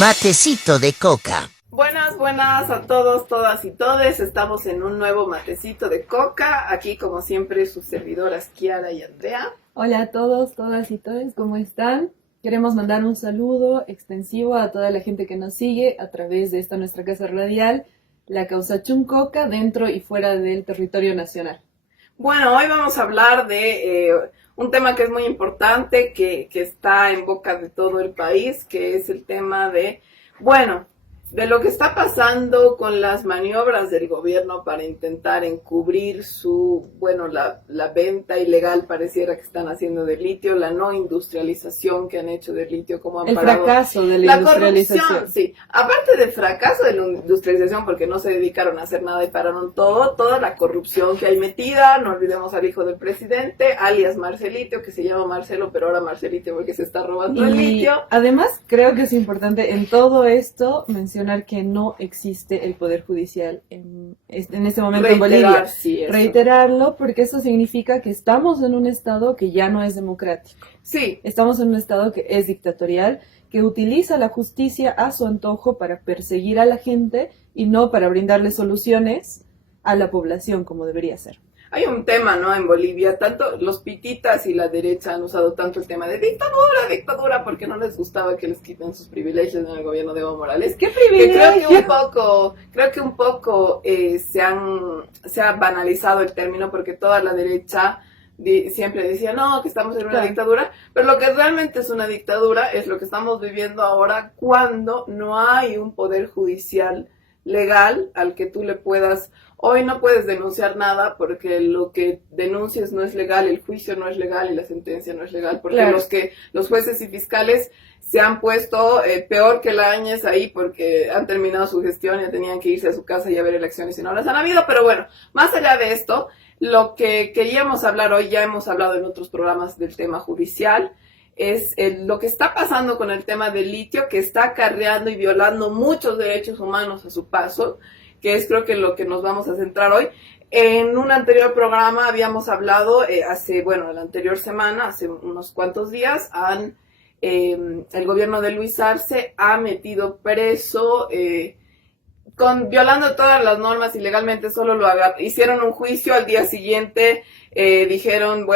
Matecito de coca. Buenas a todos, todas y todes. Estamos en un nuevo matecito de coca. Aquí, como siempre, sus servidoras Kiara y Andrea. Hola a todos, todas y todes, ¿cómo están? Queremos mandar un saludo extensivo a toda la gente que nos sigue a través de esta nuestra casa radial, la Causa Chuncoca, dentro y fuera del territorio nacional. Bueno, hoy vamos a hablar de un tema que es muy importante, que está en boca de todo el país, que es el tema de lo que está pasando con las maniobras del gobierno para intentar encubrir la venta ilegal, pareciera que están haciendo del litio, la no industrialización que han hecho del litio, como han el parado fracaso de la industrialización. corrupción, sí. Aparte del fracaso de la industrialización, porque no se dedicaron a hacer nada y pararon toda la corrupción que hay metida. No olvidemos al hijo del presidente, alias Marcelito, que se llama Marcelo, pero ahora Marcelito porque se está robando el litio. Además, creo que es importante en todo esto mencionar que no existe el Poder Judicial en este momento en Bolivia. Sí, reiterarlo, porque eso significa que estamos en un estado que ya no es democrático. Sí. Estamos en un estado que es dictatorial, que utiliza la justicia a su antojo para perseguir a la gente y no para brindarle soluciones a la población como debería ser. Hay un tema, ¿no? En Bolivia, tanto los pititas y la derecha han usado tanto el tema de dictadura, porque no les gustaba que les quiten sus privilegios en el gobierno de Evo Morales. ¿Qué privilegio? Creo que un poco se ha banalizado el término, porque toda la derecha siempre decía, no, que estamos en una dictadura, pero lo que realmente es una dictadura es lo que estamos viviendo ahora, cuando no hay un poder judicial legal al que tú le puedas. Hoy no puedes denunciar nada porque lo que denuncies no es legal, el juicio no es legal y la sentencia no es legal, porque los jueces y fiscales se han puesto peor que Lañez ahí porque han terminado su gestión y tenían que irse a su casa y a ver elecciones y no las han habido. Pero bueno, más allá de esto, lo que queríamos hablar hoy, ya hemos hablado en otros programas del tema judicial, es lo que está pasando con el tema del litio, que está acarreando y violando muchos derechos humanos a su paso, que es creo que lo que nos vamos a centrar hoy. En un anterior programa habíamos hablado, la anterior semana, hace unos cuantos días, el gobierno de Luis Arce ha metido preso, violando todas las normas ilegalmente, hicieron un juicio, al día siguiente dijeron,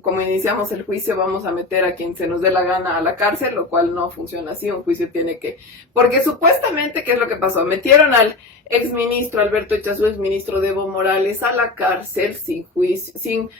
como iniciamos el juicio, vamos a meter a quien se nos dé la gana a la cárcel, lo cual no funciona así. Un juicio porque supuestamente, ¿qué es lo que pasó? Metieron al exministro Alberto Echazú, exministro de Evo Morales, a la cárcel sin juicio,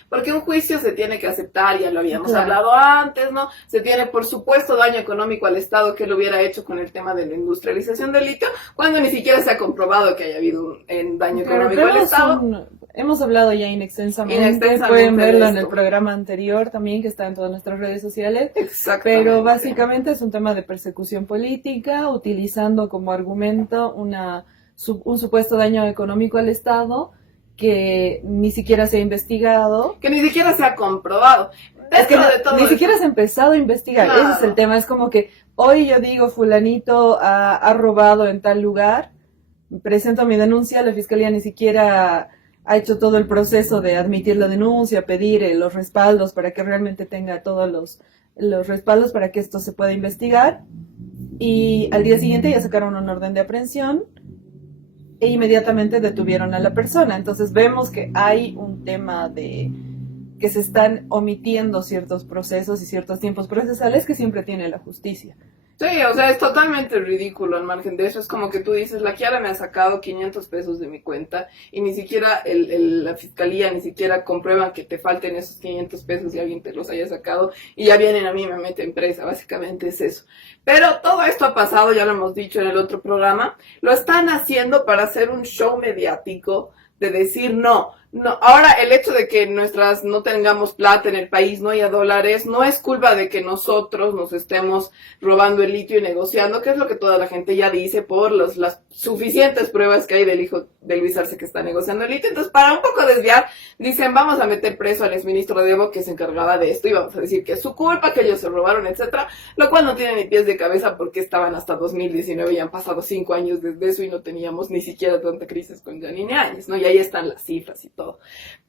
porque un juicio se tiene que aceptar, ya lo habíamos hablado antes, ¿no? Se tiene, por supuesto, daño económico al Estado, que lo hubiera hecho con el tema de la industrialización del litio, cuando ni siquiera se ha comprobado que haya habido un daño económico al Estado. Hemos hablado ya inextensamente, pueden verlo en el programa anterior también, que está en todas nuestras redes sociales. Exactamente. Pero básicamente es un tema de persecución política, utilizando como argumento un supuesto daño económico al Estado que ni siquiera se ha investigado. Que ni siquiera se ha comprobado. Ni siquiera se ha empezado a investigar. Claro. Ese es el tema. Es como que hoy yo digo, fulanito ha robado en tal lugar, presento mi denuncia, la fiscalía ni siquiera ha hecho todo el proceso de admitir la denuncia, pedir los respaldos para que realmente tenga todos los respaldos para que esto se pueda investigar. Y al día siguiente ya sacaron una orden de aprehensión e inmediatamente detuvieron a la persona. Entonces vemos que hay un tema de que se están omitiendo ciertos procesos y ciertos tiempos procesales que siempre tiene la justicia. Sí, o sea, es totalmente ridículo al margen de eso. Es como que tú dices, la Kiara me ha sacado 500 pesos de mi cuenta y ni siquiera la fiscalía ni siquiera comprueba que te falten esos 500 pesos y alguien te los haya sacado y ya vienen a mí y me meten presa. Básicamente es eso. Pero todo esto ha pasado, ya lo hemos dicho en el otro programa, lo están haciendo para hacer un show mediático de decir no. Ahora el hecho de que no tengamos plata en el país, no haya dólares, no es culpa de que nosotros nos estemos robando el litio y negociando, que es lo que toda la gente ya dice por las suficientes pruebas que hay del hijo de Luis Arce que está negociando el litio. Entonces, para un poco desviar, dicen, vamos a meter preso al exministro de Evo que se encargaba de esto y vamos a decir que es su culpa, que ellos se robaron, etcétera, lo cual no tiene ni pies de cabeza porque estaban hasta 2019 y han pasado 5 años desde eso y no teníamos ni siquiera tanta crisis con Janine Áñez, ¿no? Y ahí están las cifras y todo. todo.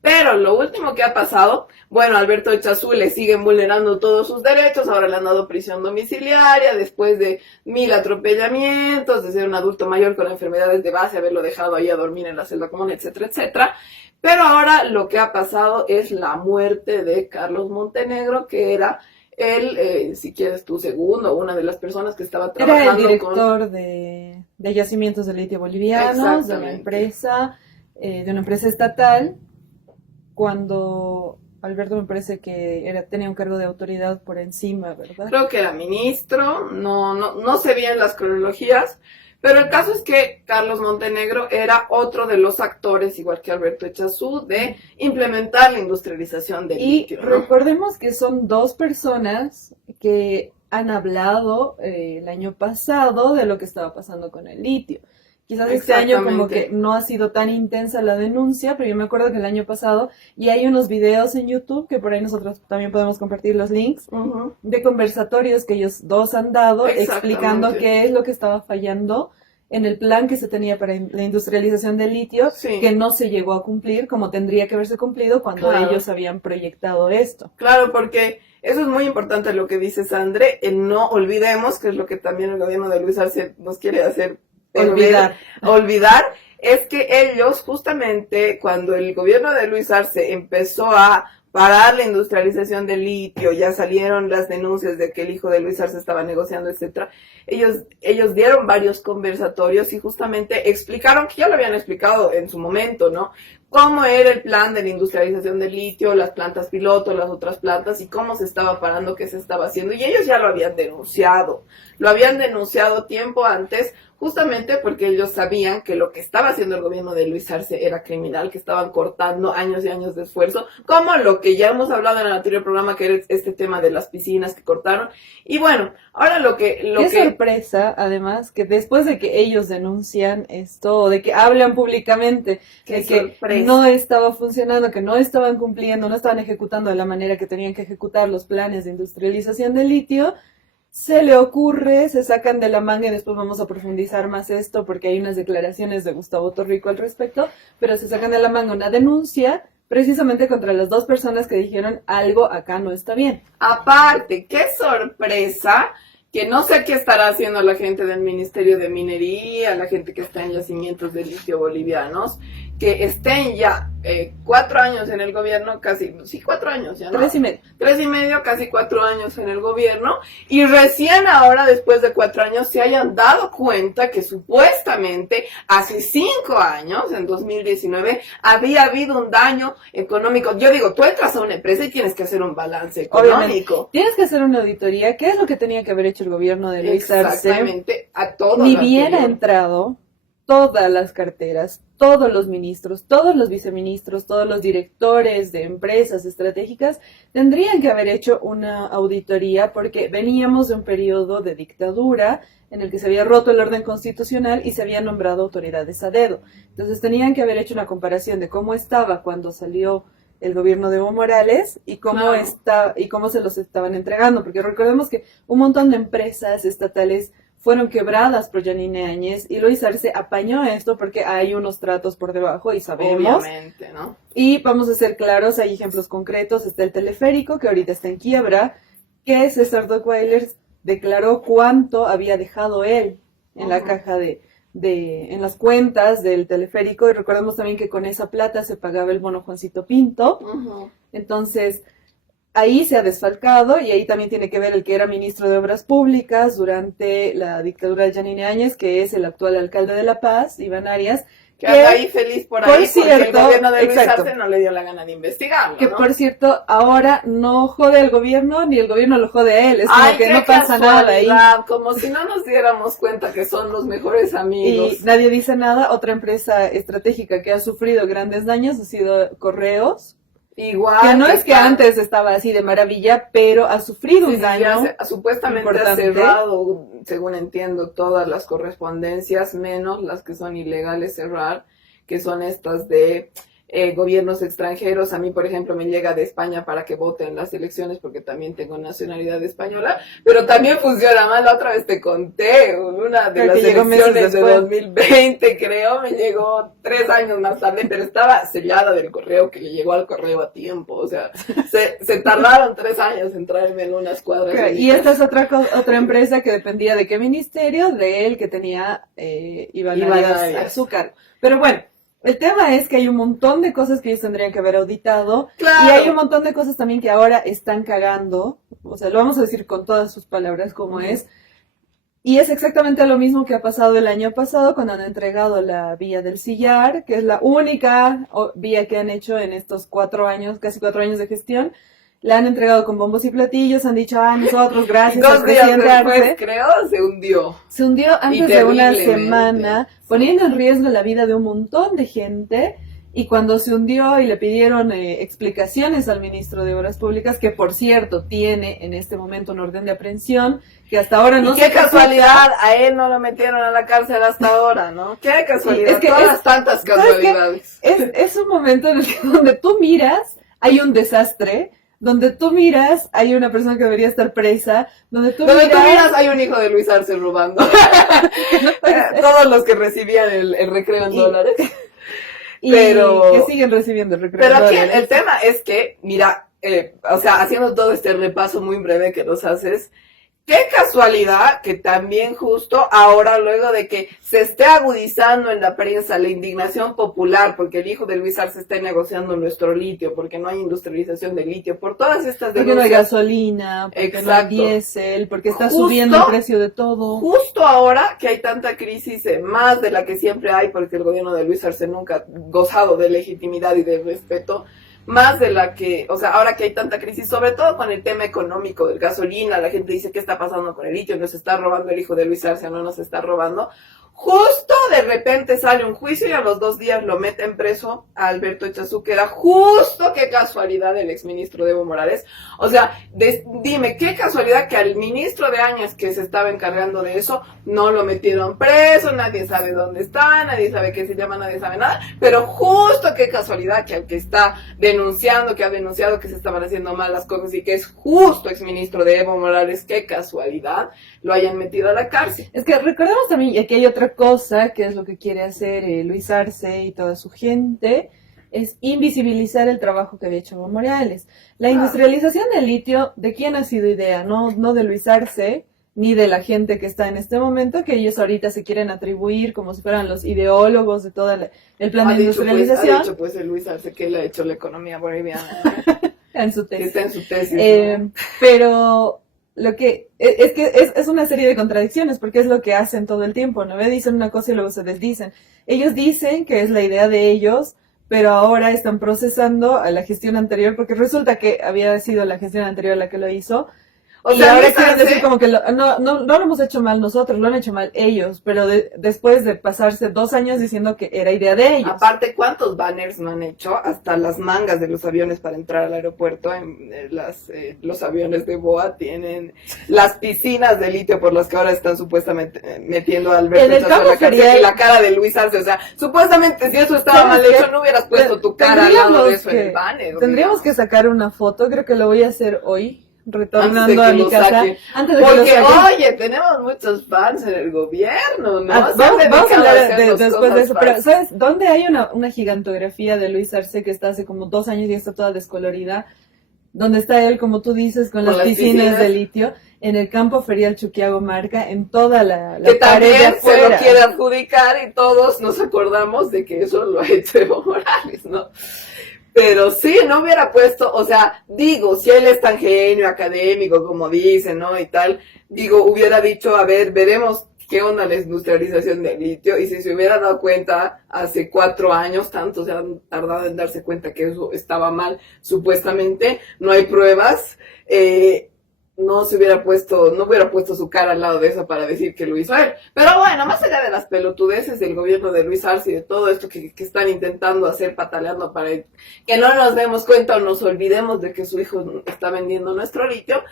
Pero lo último que ha pasado, bueno, Alberto Echazú le siguen vulnerando todos sus derechos, ahora le han dado prisión domiciliaria, después de 1000 atropellamientos, de ser un adulto mayor con enfermedades de base, haberlo dejado ahí a dormir en la celda común, etcétera, etcétera. Pero ahora lo que ha pasado es la muerte de Carlos Montenegro, que era él, si quieres tu segundo, una de las personas que estaba trabajando. Era el director de yacimientos de litio bolivianos, de una empresa estatal, cuando Alberto me parece que tenía un cargo de autoridad por encima, ¿verdad? Creo que era ministro, no sé bien las cronologías, pero el caso es que Carlos Montenegro era otro de los actores, igual que Alberto Echazú, de implementar la industrialización del litio, ¿no? Recordemos que son dos personas que han hablado el año pasado de lo que estaba pasando con el litio. Quizás este año como que no ha sido tan intensa la denuncia, pero yo me acuerdo que el año pasado, y hay unos videos en YouTube, que por ahí nosotros también podemos compartir los links, de conversatorios que ellos dos han dado explicando qué es lo que estaba fallando en el plan que se tenía para la industrialización del litio, que no se llegó a cumplir como tendría que haberse cumplido cuando ellos habían proyectado esto. Claro, porque eso es muy importante lo que dice Sandre, no olvidemos, que es lo que también el gobierno de Luis Arce nos quiere hacer olvidar, es que ellos justamente cuando el gobierno de Luis Arce empezó a parar la industrialización del litio, ya salieron las denuncias de que el hijo de Luis Arce estaba negociando, etcétera. Ellos dieron varios conversatorios y justamente explicaron, que ya lo habían explicado en su momento, ¿no? Cómo era el plan de la industrialización del litio, las plantas piloto, las otras plantas y cómo se estaba parando, qué se estaba haciendo. Y ellos ya lo habían denunciado tiempo antes, justamente porque ellos sabían que lo que estaba haciendo el gobierno de Luis Arce era criminal, que estaban cortando años y años de esfuerzo, como lo que ya hemos hablado en el anterior programa, que era este tema de las piscinas que cortaron. Y bueno, ahora Qué sorpresa, además, que después de que ellos denuncian esto, de que hablan públicamente, de que no estaba funcionando, que no estaban cumpliendo, no estaban ejecutando de la manera que tenían que ejecutar los planes de industrialización del litio, se le ocurre, se sacan de la manga, y después vamos a profundizar más esto porque hay unas declaraciones de Gustavo Torrico al respecto, pero se sacan de la manga una denuncia precisamente contra las dos personas que dijeron algo acá no está bien. Aparte, qué sorpresa, que no sé qué estará haciendo la gente del Ministerio de Minería, la gente que está en yacimientos de litio bolivianos, que estén ya 4 años en el gobierno, casi, sí, 4 años ya, ¿no? 3 y medio. 3 y medio, casi 4 años en el gobierno, y recién ahora, después de 4 años, se hayan dado cuenta que supuestamente hace 5 años, en 2019, había habido un daño económico. Yo digo, tú entras a una empresa y tienes que hacer un balance económico. Obviamente. Tienes que hacer una auditoría. ¿Qué es lo que tenía que haber hecho el gobierno de Luis Arce? Exactamente, a todos. Ni bien ha entrado todas las carteras, todos los ministros, todos los viceministros, todos los directores de empresas estratégicas tendrían que haber hecho una auditoría porque veníamos de un periodo de dictadura en el que se había roto el orden constitucional y se habían nombrado autoridades a dedo. Entonces tenían que haber hecho una comparación de cómo estaba cuando salió el gobierno de Evo Morales y cómo y cómo se los estaban entregando, porque recordemos que un montón de empresas estatales fueron quebradas por Yanine Áñez y Luis Arce apañó esto porque hay unos tratos por debajo y sabemos. Obviamente, ¿no? Y vamos a ser claros, hay ejemplos concretos. Está el teleférico que ahorita está en quiebra, que César Dockweiler declaró cuánto había dejado él en la caja en las cuentas del teleférico, y recordemos también que con esa plata se pagaba el bono Juancito Pinto. Entonces ahí se ha desfalcado, y ahí también tiene que ver el que era ministro de Obras Públicas durante la dictadura de Yanine Áñez, que es el actual alcalde de La Paz, Iván Arias. Que anda ahí feliz por ahí, porque el gobierno de Luis Arce no le dio la gana de investigarlo, que ¿no? por cierto, ahora no jode al gobierno, ni el gobierno lo jode a él, es como que no pasa nada ahí. Como si no nos diéramos cuenta que son los mejores amigos. Y nadie dice nada. Otra empresa estratégica que ha sufrido grandes daños ha sido Correos. Igual. Que no es que antes estaba así de maravilla, pero ha sufrido un daño. Supuestamente importante. Ha cerrado, según entiendo, todas las correspondencias, menos las que son ilegales cerrar, que son estas de gobiernos extranjeros. A mí, por ejemplo, me llega de España para que vote en las elecciones porque también tengo nacionalidad española, pero también funciona mal. La otra vez te conté, una de las elecciones de 2020, creo, me llegó 3 años más tarde, pero estaba sellada del correo, que le llegó al correo a tiempo. O sea, se tardaron 3 años en traerme en unas cuadras. Okay. Y esta es otra empresa que dependía de qué ministerio, de él que tenía Iván Arias a su cargo. Pero bueno, el tema es que hay un montón de cosas que ellos tendrían que haber auditado. Claro. Y hay un montón de cosas también que ahora están cagando. O sea, lo vamos a decir con todas sus palabras como es. Y es exactamente lo mismo que ha pasado el año pasado cuando han entregado la vía del Sillar, que es la única vía que han hecho en estos 4 años, casi 4 años de gestión. La han entregado con bombos y platillos, han dicho, nosotros, gracias al presidente Arce. Creo, se hundió. Se hundió antes de una semana, poniendo en riesgo la vida de un montón de gente. Y cuando se hundió y le pidieron explicaciones al ministro de Obras Públicas, que por cierto tiene en este momento un orden de aprehensión, que hasta ahora no se... ¡Qué casualidad! A él no lo metieron a la cárcel hasta ahora, ¿no? ¡Qué casualidad! Sí, es que todas tantas casualidades. Es un momento en el que donde tú miras, hay un desastre. Donde tú miras, hay una persona que debería estar presa. Donde tú miras, hay un hijo de Luis Arce robando. Todos los que recibían el recreo en dólares. Pero que siguen recibiendo el recreo en dólares. Pero aquí el tema es que, mira, o sea, haciendo todo este repaso muy breve que nos haces, qué casualidad que también justo ahora, luego de que se esté agudizando en la prensa la indignación popular, porque el hijo de Luis Arce está negociando nuestro litio, porque no hay industrialización de litio, por todas estas denuncias. Porque no hay gasolina, porque exacto, no hay diésel, porque está subiendo el precio de todo. Justo ahora que hay tanta crisis, más de la que siempre hay, porque el gobierno de Luis Arce nunca ha gozado de legitimidad y de respeto, más de la que, o sea, ahora que hay tanta crisis, sobre todo con el tema económico del gasolina, la gente dice, ¿qué está pasando con el litio? ¿Nos está robando el hijo de Luis Arce? ¿No nos está robando? Justo de repente sale un juicio y a los 2 días lo meten preso a Alberto Echazú, que era justo, qué casualidad, el exministro de Evo Morales. O sea, dime, qué casualidad que al ministro de Áñez que se estaba encargando de eso, no lo metieron preso, nadie sabe dónde está, nadie sabe qué se llama, nadie sabe nada, pero justo qué casualidad que al que está denunciando, que ha denunciado que se estaban haciendo mal las cosas y que es justo exministro de Evo Morales, qué casualidad, lo hayan metido a la cárcel. Es que recordemos también, y aquí hay otra cosa, que es lo que quiere hacer Luis Arce y toda su gente, es invisibilizar el trabajo que había hecho Evo Morales. La industrialización del litio, ¿de quién ha sido idea? No de Luis Arce, ni de la gente que está en este momento, que ellos ahorita se quieren atribuir como si fueran los ideólogos de todo el plan de industrialización. Ha dicho pues el Luis Arce que él ha hecho la economía boliviana. En su tesis. Está en su tesis, ¿no? Pero lo que es una serie de contradicciones, porque es lo que hacen todo el tiempo, ¿no? Dicen una cosa y luego se desdicen. Ellos dicen que es la idea de ellos, pero ahora están procesando a la gestión anterior, porque resulta que había sido la gestión anterior la que lo hizo. O sea, ahora quieren decir como que no lo hemos hecho mal nosotros, lo han hecho mal ellos, pero después de pasarse 2 años diciendo que era idea de ellos. Aparte, ¿cuántos banners no han hecho? Hasta las mangas de los aviones para entrar al aeropuerto, los aviones de BOA tienen las piscinas de litio por las que ahora están supuestamente metiendo a Alberto Echazú a la cárcel, y la cara de Luis Arce. O sea, supuestamente si eso estaba mal hecho, no hubieras puesto tu cara al lado de eso en el banner. Tendríamos que sacar una foto, creo que lo voy a hacer hoy. Retornando a mi casa antes de porque oye, tenemos muchos fans en el gobierno, ¿no? Vamos a hablar después de eso, pero ¿sabes dónde hay una gigantografía de Luis Arce que está hace como 2 años y está toda descolorida? Donde está él, como tú dices, con las piscinas de litio, en el campo ferial Chuquiago Marca, en toda la que pared de afuera. Se lo quiere adjudicar y todos nos acordamos de que eso lo ha hecho Evo Morales, ¿no? Pero sí, no hubiera puesto, o sea, digo, si él es tan genio académico como dicen, ¿no? Y tal, digo, hubiera dicho, a ver, veremos qué onda la industrialización del litio, y si se hubiera dado cuenta hace 4 años, tanto se han tardado en darse cuenta que eso estaba mal, supuestamente, no hay pruebas, no hubiera puesto su cara al lado de eso para decir que lo hizo él. Pero bueno, más allá de las pelotudeces del gobierno de Luis Arce y de todo esto que están intentando hacer, pataleando para que no nos demos cuenta o nos olvidemos de que su hijo está vendiendo nuestro litio,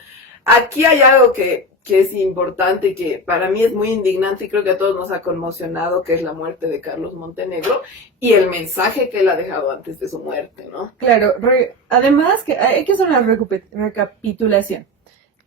aquí hay algo que que es importante y que para mí es muy indignante y creo que a todos nos ha conmocionado, que es la muerte de Carlos Montenegro y el mensaje que él ha dejado antes de su muerte, ¿no? Claro, además que hay que hacer una recapitulación.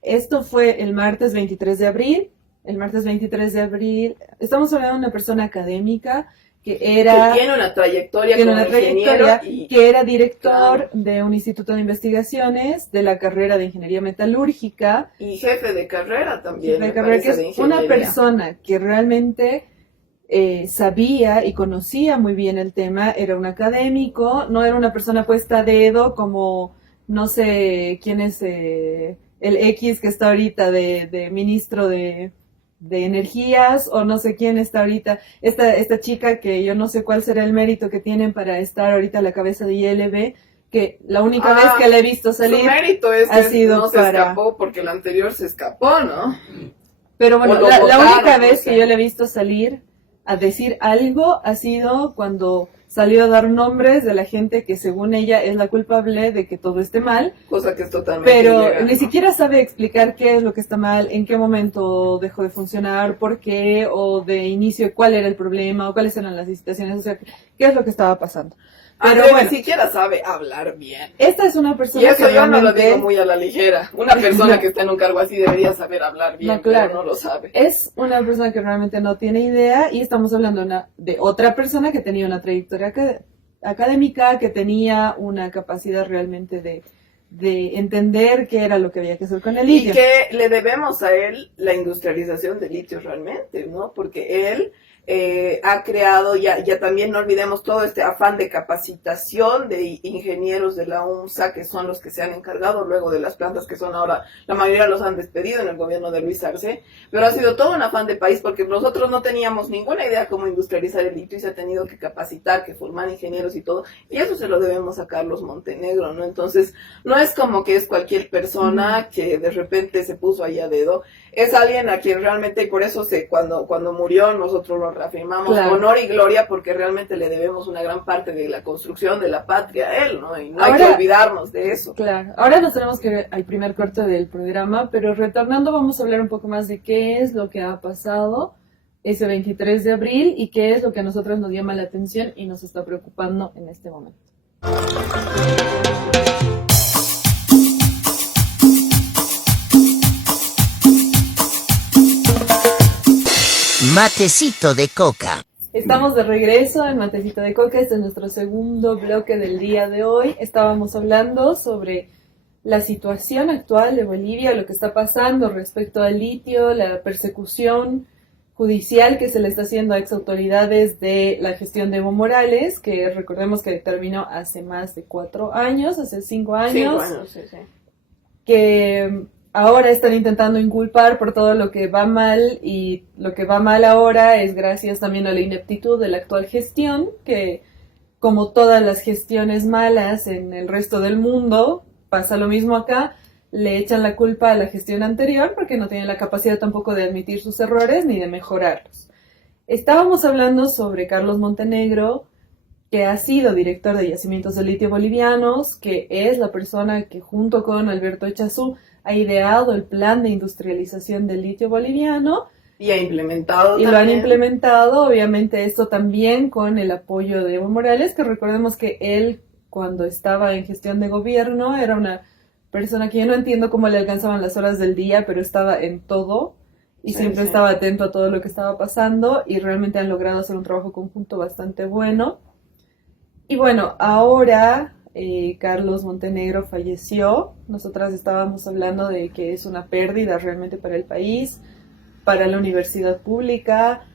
Esto fue el martes 23 de abril. El martes 23 de abril estamos hablando de una persona académica que tiene una trayectoria como ingeniero que era director de un instituto de investigaciones de la carrera de ingeniería metalúrgica y jefe de carrera también. Jefe de carrera, que es una persona que realmente sabía y conocía muy bien el tema, era un académico, no era una persona puesta a dedo como no sé quién es el X que está ahorita de ministro de energías, o no sé quién está ahorita, esta chica que yo no sé cuál será el mérito que tienen para estar ahorita a la cabeza de ILB, que la única vez que la he visto salir su mérito es ha que sido no se escapó porque el anterior se escapó, ¿no? Pero bueno, votaron, la única vez no sé, que yo le he visto salir a decir algo ha sido cuando salió a dar nombres de la gente que según ella es la culpable de que todo esté mal. Cosa que es totalmente pero ilegal, ni siquiera sabe explicar qué es lo que está mal, en qué momento dejó de funcionar, por qué, o de inicio cuál era el problema, o cuáles eran las situaciones, o sea, qué es lo que estaba pasando. Pero bueno, bueno, ni siquiera sabe hablar bien. Esta es una persona Y eso que yo no lo realmente digo muy a la ligera. Una persona que está en un cargo así debería saber hablar bien, No, claro. pero no lo sabe. Es una persona que realmente no tiene idea, y estamos hablando de otra persona que tenía una trayectoria académica, que tenía una capacidad realmente de entender qué era lo que había que hacer con el litio. Y que le debemos a él la industrialización del litio realmente, ¿no? Porque él ha creado, ya también no olvidemos todo este afán de capacitación de ingenieros de la UNSA, que son los que se han encargado luego de las plantas que son ahora, la mayoría los han despedido en el gobierno de Luis Arce, pero ha sido todo un afán de país porque nosotros no teníamos ninguna idea cómo industrializar el litio y se ha tenido que capacitar, que formar ingenieros y todo, y eso se lo debemos a Carlos Montenegro, ¿no? Entonces, no es como que es cualquier persona que de repente se puso ahí a dedo, es alguien a quien realmente, por eso cuando murió nosotros lo reafirmamos, claro, honor y gloria, porque realmente le debemos una gran parte de la construcción de la patria a él, ¿no? Y no hay que olvidarnos de eso. Claro, ahora nos tenemos que ir al primer corte del programa, pero retornando vamos a hablar un poco más de qué es lo que ha pasado ese 23 de abril y qué es lo que a nosotros nos llama la atención y nos está preocupando en este momento. Matecito de coca. Estamos de regreso en Matecito de Coca, este es nuestro segundo bloque del día de hoy. Estábamos hablando sobre la situación actual de Bolivia, lo que está pasando respecto al litio, la persecución judicial que se le está haciendo a exautoridades de la gestión de Evo Morales, que recordemos que terminó hace más de 4 años, hace 5 años. 5 años, sí. Que ahora están intentando inculpar por todo lo que va mal, y lo que va mal ahora es gracias también a la ineptitud de la actual gestión, que como todas las gestiones malas en el resto del mundo, pasa lo mismo acá, le echan la culpa a la gestión anterior porque no tienen la capacidad tampoco de admitir sus errores ni de mejorarlos. Estábamos hablando sobre Carlos Montenegro, que ha sido director de yacimientos de litio bolivianos, que es la persona que junto con Alberto Echazú ha ideado el plan de industrialización del litio boliviano. Y ha implementado y también. Lo han implementado, obviamente esto también con el apoyo de Evo Morales, que recordemos que él, cuando estaba en gestión de gobierno, era una persona que yo no entiendo cómo le alcanzaban las horas del día, pero estaba en todo y siempre estaba atento a todo lo que estaba pasando, y realmente han logrado hacer un trabajo conjunto bastante bueno. Y bueno, ahora Carlos Montenegro falleció. Nosotras estábamos hablando de que es una pérdida realmente para el país, para la universidad pública,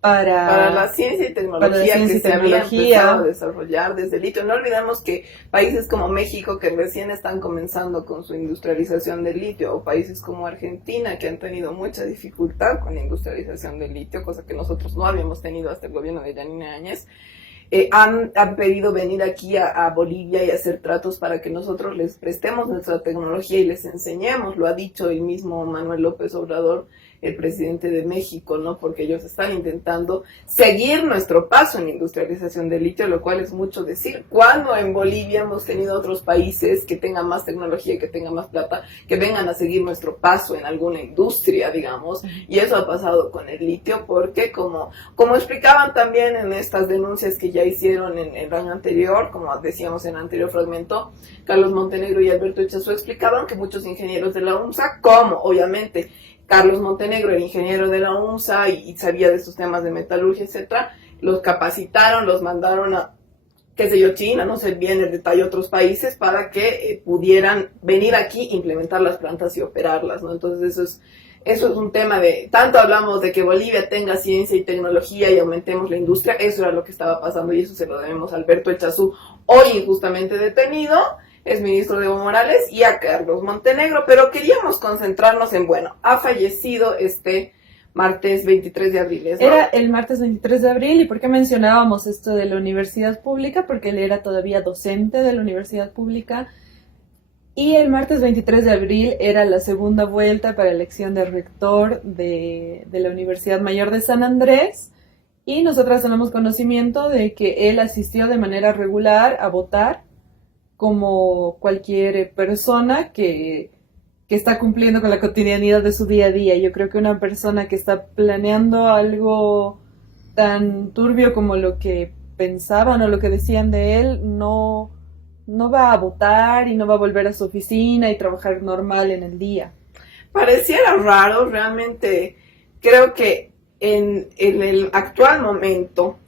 para la ciencia y tecnología que se había empezado a desarrollar desde el litio. No olvidemos que países como México, que recién están comenzando con su industrialización del litio, o países como Argentina, que han tenido mucha dificultad con la industrialización del litio, cosa que nosotros no habíamos tenido hasta el gobierno de Yanine Áñez, han pedido venir aquí a Bolivia y hacer tratos para que nosotros les prestemos nuestra tecnología y les enseñemos. Lo ha dicho el mismo Manuel López Obrador, el presidente de México, ¿no? Porque ellos están intentando seguir nuestro paso en la industrialización del litio, lo cual es mucho decir. Cuando en Bolivia hemos tenido otros países que tengan más tecnología, que tengan más plata, que vengan a seguir nuestro paso en alguna industria, digamos, y eso ha pasado con el litio, porque como explicaban también en estas denuncias que ya hicieron en el año anterior, como decíamos en el anterior fragmento, Carlos Montenegro y Alberto Echazú explicaban que muchos ingenieros de la UNSA, como obviamente Carlos Montenegro era ingeniero de la UNSA y sabía de estos temas de metalurgia, etcétera, los capacitaron, los mandaron a, qué sé yo, China, no sé bien el detalle, otros países, para que pudieran venir aquí, implementar las plantas y operarlas, ¿no? Entonces eso es un tema de, tanto hablamos de que Bolivia tenga ciencia y tecnología y aumentemos la industria, eso era lo que estaba pasando y eso se lo debemos a Alberto Echazú, hoy injustamente detenido, es ministro de Evo Morales, y a Carlos Montenegro, pero queríamos concentrarnos en, bueno, ha fallecido este martes 23 de abril, ¿no? Era el martes 23 de abril, ¿y por qué mencionábamos esto de la universidad pública? Porque él era todavía docente de la universidad pública, y el martes 23 de abril era la segunda vuelta para elección de rector de la Universidad Mayor de San Andrés, y nosotras tenemos conocimiento de que él asistió de manera regular a votar, como cualquier persona que está cumpliendo con la cotidianidad de su día a día. Yo creo que una persona que está planeando algo tan turbio como lo que pensaban o lo que decían de él, no va a votar y no va a volver a su oficina y trabajar normal en el día. Pareciera raro, realmente creo que en el actual momento,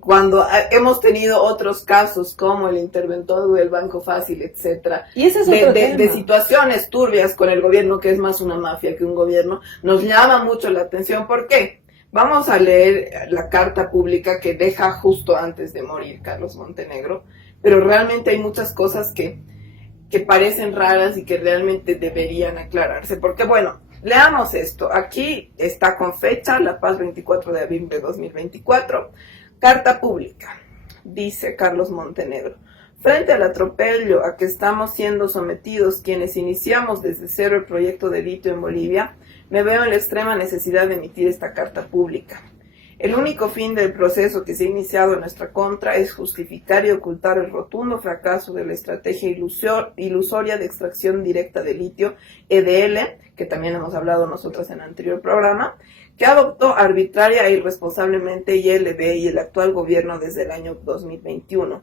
cuando hemos tenido otros casos como el interventor del Banco Fácil, etcétera, y ese es otro tema. De situaciones turbias con el gobierno, que es más una mafia que un gobierno, nos llama mucho la atención. ¿Por qué? Vamos a leer la carta pública que deja justo antes de morir Carlos Montenegro, pero realmente hay muchas cosas que parecen raras y que realmente deberían aclararse, porque bueno, leamos esto. Aquí está con fecha La Paz, 24 de abril de 2024. Carta pública, dice Carlos Montenegro. Frente al atropello a que estamos siendo sometidos quienes iniciamos desde cero el proyecto de litio en Bolivia, me veo en la extrema necesidad de emitir esta carta pública. El único fin del proceso que se ha iniciado en nuestra contra es justificar y ocultar el rotundo fracaso de la estrategia ilusoria de extracción directa de litio, EDL, que también hemos hablado nosotras en el anterior programa, que adoptó arbitraria e irresponsablemente ILB y el actual gobierno desde el año 2021,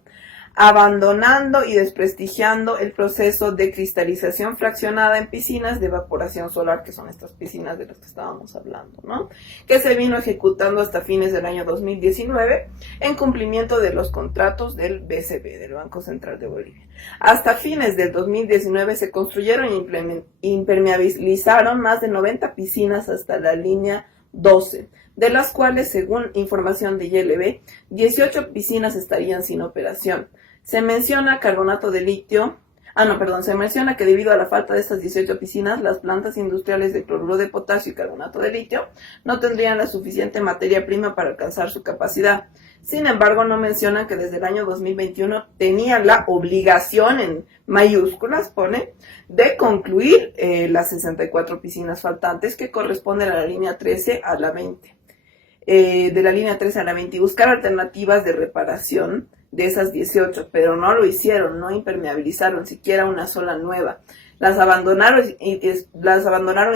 abandonando y desprestigiando el proceso de cristalización fraccionada en piscinas de evaporación solar, que son estas piscinas de las que estábamos hablando, ¿no? Que se vino ejecutando hasta fines del año 2019 en cumplimiento de los contratos del BCB, del Banco Central de Bolivia. Hasta fines del 2019 se construyeron e impermeabilizaron más de 90 piscinas hasta la línea 12, de las cuales, según información de YLB, 18 piscinas estarían sin operación. Se menciona carbonato de litio, se menciona que debido a la falta de estas 18 piscinas, las plantas industriales de cloruro de potasio y carbonato de litio no tendrían la suficiente materia prima para alcanzar su capacidad. Sin embargo, no mencionan que desde el año 2021 tenían la obligación, en mayúsculas pone, de concluir las 64 piscinas faltantes que corresponden a la línea 13 a la 20. De la línea 13 a la 20 y buscar alternativas de reparación de esas 18, pero no lo hicieron, no impermeabilizaron siquiera una sola nueva. Las abandonaron y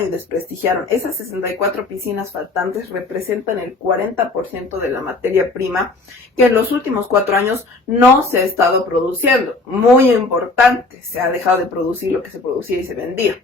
desprestigiaron. Esas 64 piscinas faltantes representan el 40% de la materia prima que en los últimos 4 años no se ha estado produciendo. Muy importante, se ha dejado de producir lo que se producía y se vendía.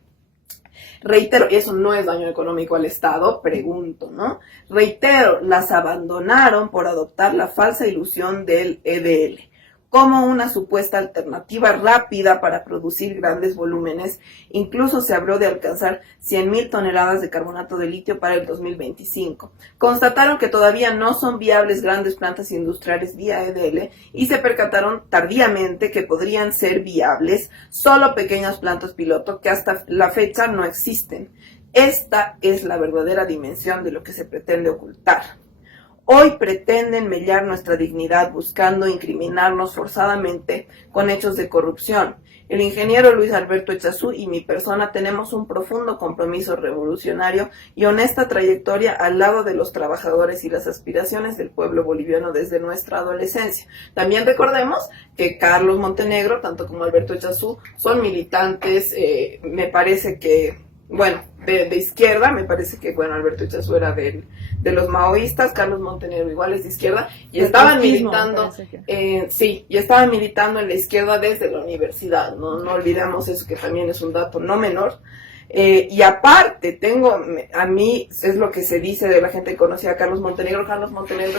Reitero, eso no es daño económico al Estado, pregunto, ¿no? Reitero, las abandonaron por adoptar la falsa ilusión del EDL como una supuesta alternativa rápida para producir grandes volúmenes. Incluso se habló de alcanzar 100.000 toneladas de carbonato de litio para el 2025. Constataron que todavía no son viables grandes plantas industriales vía EDL y se percataron tardíamente que podrían ser viables solo pequeñas plantas piloto que hasta la fecha no existen. Esta es la verdadera dimensión de lo que se pretende ocultar. Hoy pretenden mellar nuestra dignidad buscando incriminarnos forzadamente con hechos de corrupción. El ingeniero Luis Alberto Echazú y mi persona tenemos un profundo compromiso revolucionario y honesta trayectoria al lado de los trabajadores y las aspiraciones del pueblo boliviano desde nuestra adolescencia. También recordemos que Carlos Montenegro, tanto como Alberto Echazú, son militantes, me parece que, bueno, de izquierda, me parece que, bueno, Alberto Echazú era de los maoístas, Carlos Montenegro igual es de izquierda, y estaban militando, sí, y estaban militando en la izquierda desde la universidad, no olvidemos eso, que también es un dato no menor. Y aparte, a mí, es lo que se dice de la gente que conocía a Carlos Montenegro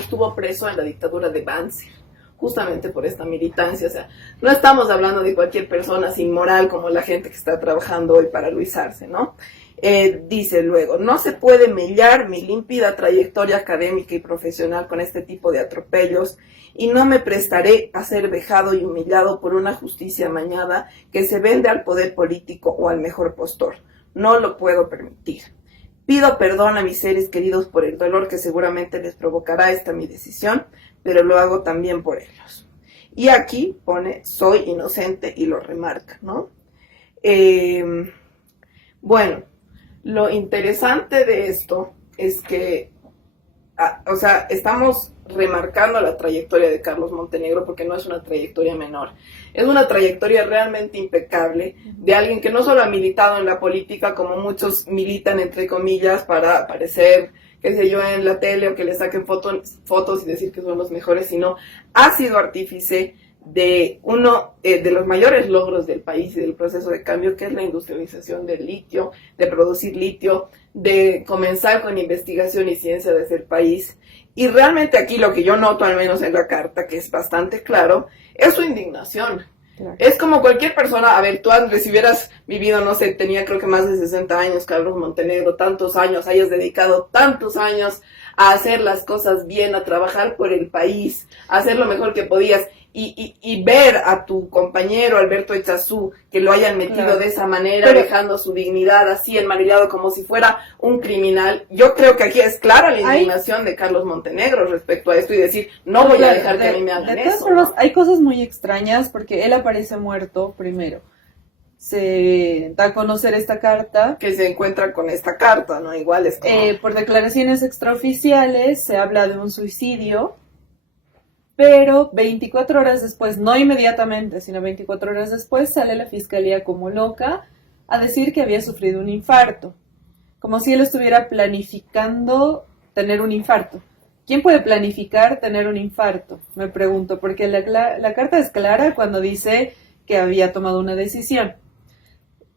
estuvo preso en la dictadura de Banzer, justamente por esta militancia. O sea, no estamos hablando de cualquier persona sin moral como la gente que está trabajando hoy para Luis Arce, ¿no? Dice luego, no se puede mellar mi límpida trayectoria académica y profesional con este tipo de atropellos y no me prestaré a ser vejado y humillado por una justicia amañada que se vende al poder político o al mejor postor. No lo puedo permitir. Pido perdón a mis seres queridos por el dolor que seguramente les provocará esta mi decisión, pero lo hago también por ellos. Y aquí pone, soy inocente y lo remarca, ¿no? Bueno, lo interesante de esto es que, o sea, estamos remarcando la trayectoria de Carlos Montenegro porque no es una trayectoria menor. Es una trayectoria realmente impecable de alguien que no solo ha militado en la política como muchos militan, entre comillas, para aparecer, qué sé yo, en la tele o que le saquen fotos y decir que son los mejores, sino ha sido artífice de uno de los mayores logros del país y del proceso de cambio, que es la industrialización del litio, de producir litio, de comenzar con investigación y ciencia desde el país. Y realmente aquí lo que yo noto, al menos en la carta, que es bastante claro, es su indignación. Claro. Es como cualquier persona, a ver, tú Andrés, si hubieras vivido, no sé, tenía creo que más de 60 años, Carlos Montenegro, tantos años, hayas dedicado tantos años a hacer las cosas bien, a trabajar por el país, a hacer lo mejor que podías, y ver a tu compañero Alberto Echazú que lo hayan metido claro. de esa manera, dejando su dignidad así enmarillado como si fuera un criminal. Yo creo que aquí es clara la indignación de Carlos Montenegro respecto a esto y decir, no voy a dejar que a mí me hagan eso. Formas, ¿no? Hay cosas muy extrañas porque él aparece muerto primero. Se da a conocer esta carta. Que se encuentra con esta carta, ¿no? Igual es como... por declaraciones extraoficiales se habla de un suicidio. Pero 24 horas después, no inmediatamente, sino 24 horas después, sale la fiscalía como loca a decir que había sufrido un infarto. Como si él estuviera planificando tener un infarto. ¿Quién puede planificar tener un infarto? Me pregunto, porque la carta es clara cuando dice que había tomado una decisión.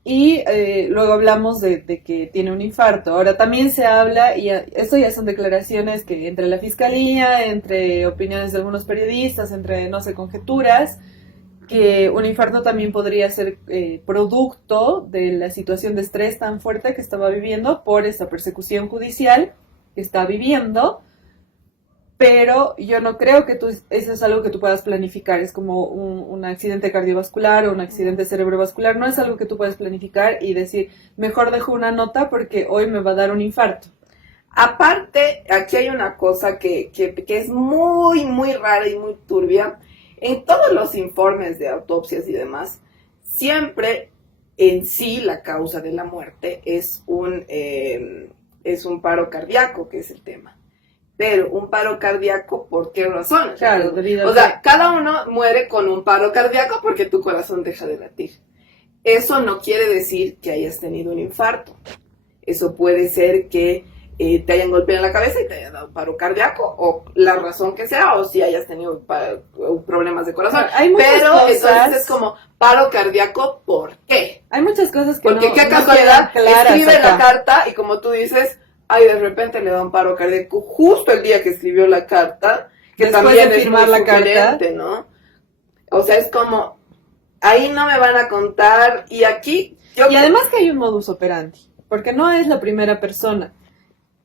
Y luego hablamos de que tiene un infarto. Ahora también se habla, y esto ya son declaraciones que entre la fiscalía, entre opiniones de algunos periodistas, entre, no sé, conjeturas, que un infarto también podría ser producto de la situación de estrés tan fuerte que estaba viviendo por esta persecución judicial que está viviendo. Pero yo no creo que eso es algo que tú puedas planificar. Es como un accidente cardiovascular o un accidente cerebrovascular. No es algo que tú puedas planificar y decir, mejor dejo una nota porque hoy me va a dar un infarto. Aparte, aquí hay una cosa que es muy, muy rara y muy turbia. En todos los informes de autopsias y demás, siempre en sí la causa de la muerte es un paro cardíaco, que es el tema. Pero un paro cardíaco, ¿por qué razón? Claro, debido o sea, cada uno muere con un paro cardíaco porque tu corazón deja de latir. Eso no quiere decir que hayas tenido un infarto. Eso puede ser que te hayan golpeado en la cabeza y te hayan dado un paro cardíaco, o la razón que sea, o si hayas tenido problemas de corazón. Pero entonces es como paro cardíaco, ¿por qué? Hay muchas cosas que porque qué casualidad, escribe la carta y como tú dices... Ay, de repente le da un paro cardíaco justo el día que escribió la carta, que después también de firmar la carta, ¿no? O sea, es como, ahí no me van a contar, y aquí... Y además que hay un modus operandi, porque no es la primera persona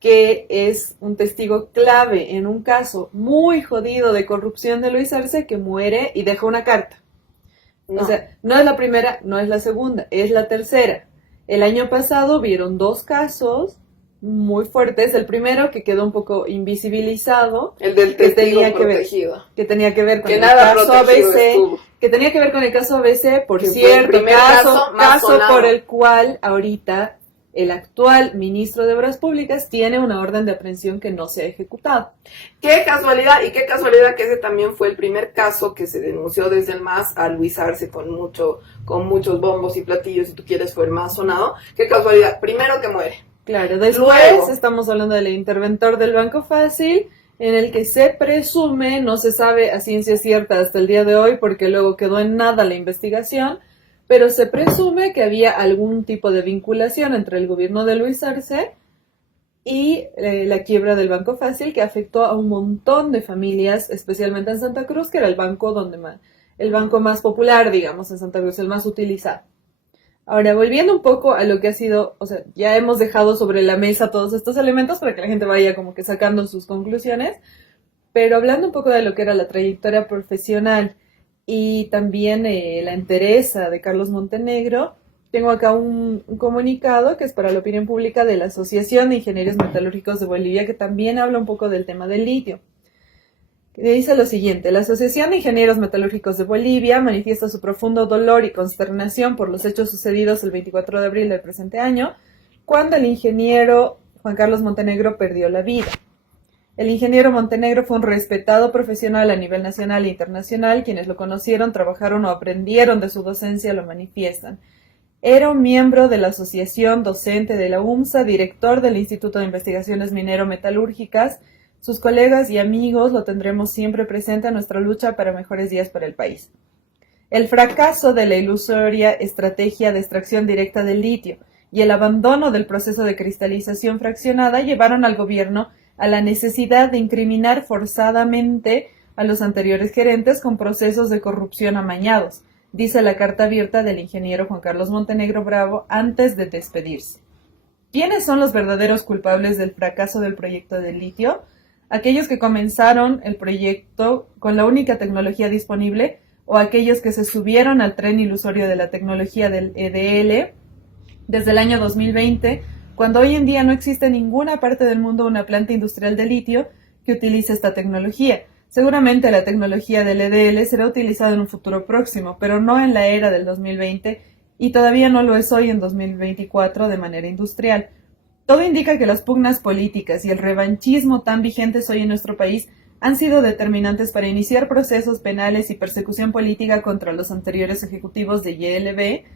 que es un testigo clave en un caso muy jodido de corrupción de Luis Arce que muere y deja una carta. No. O sea, no es la primera, no es la segunda, es la tercera. El año pasado vieron 2 casos muy fuertes. El primero que quedó un poco invisibilizado, El del que testigo tenía protegido. que tenía que ver con Que el nada caso protegido ABC, estuvo. que tenía que ver con el caso ABC, por Que fue el cierto, primer caso más sonado. por el cual ahorita el actual ministro de Obras Públicas tiene una orden de aprehensión que no se ha ejecutado. Qué casualidad, y qué casualidad que ese también fue el primer caso que se denunció desde el MAS a Luis Arce con muchos bombos y platillos, si tú quieres, fue el más sonado. Qué casualidad, primero que muere. Claro, después Luego, estamos hablando del interventor del Banco Fácil, en el que se presume, no se sabe a ciencia cierta hasta el día de hoy, porque luego quedó en nada la investigación, pero se presume que había algún tipo de vinculación entre el gobierno de Luis Arce y la quiebra del Banco Fácil, que afectó a un montón de familias, especialmente en Santa Cruz, que era el banco el banco más popular, digamos, en Santa Cruz, el más utilizado. Ahora, volviendo un poco a lo que ha sido, o sea, ya hemos dejado sobre la mesa todos estos elementos para que la gente vaya como que sacando sus conclusiones, pero hablando un poco de lo que era la trayectoria profesional y también la entereza de Carlos Montenegro, tengo acá un comunicado que es para la opinión pública de la Asociación de Ingenieros Metalúrgicos de Bolivia, que también habla un poco del tema del litio. Que dice lo siguiente: la Asociación de Ingenieros Metalúrgicos de Bolivia manifiesta su profundo dolor y consternación por los hechos sucedidos el 24 de abril del presente año, cuando el ingeniero Juan Carlos Montenegro perdió la vida. El ingeniero Montenegro fue un respetado profesional a nivel nacional e internacional. Quienes lo conocieron, trabajaron o aprendieron de su docencia lo manifiestan. Era un miembro de la Asociación Docente de la UMSA, director del Instituto de Investigaciones Minero-Metalúrgicas. Sus colegas y amigos lo tendremos siempre presente en nuestra lucha para mejores días para el país. El fracaso de la ilusoria estrategia de extracción directa del litio y el abandono del proceso de cristalización fraccionada llevaron al gobierno a la necesidad de incriminar forzadamente a los anteriores gerentes con procesos de corrupción amañados, dice la carta abierta del ingeniero Juan Carlos Montenegro Bravo antes de despedirse. ¿Quiénes son los verdaderos culpables del fracaso del proyecto del litio? ¿Aquellos que comenzaron el proyecto con la única tecnología disponible o aquellos que se subieron al tren ilusorio de la tecnología del EDL desde el año 2020, cuando hoy en día no existe en ninguna parte del mundo una planta industrial de litio que utilice esta tecnología? Seguramente la tecnología del EDL será utilizada en un futuro próximo, pero no en la era del 2020 y todavía no lo es hoy en 2024 de manera industrial. Todo indica que las pugnas políticas y el revanchismo tan vigentes hoy en nuestro país han sido determinantes para iniciar procesos penales y persecución política contra los anteriores ejecutivos de YLB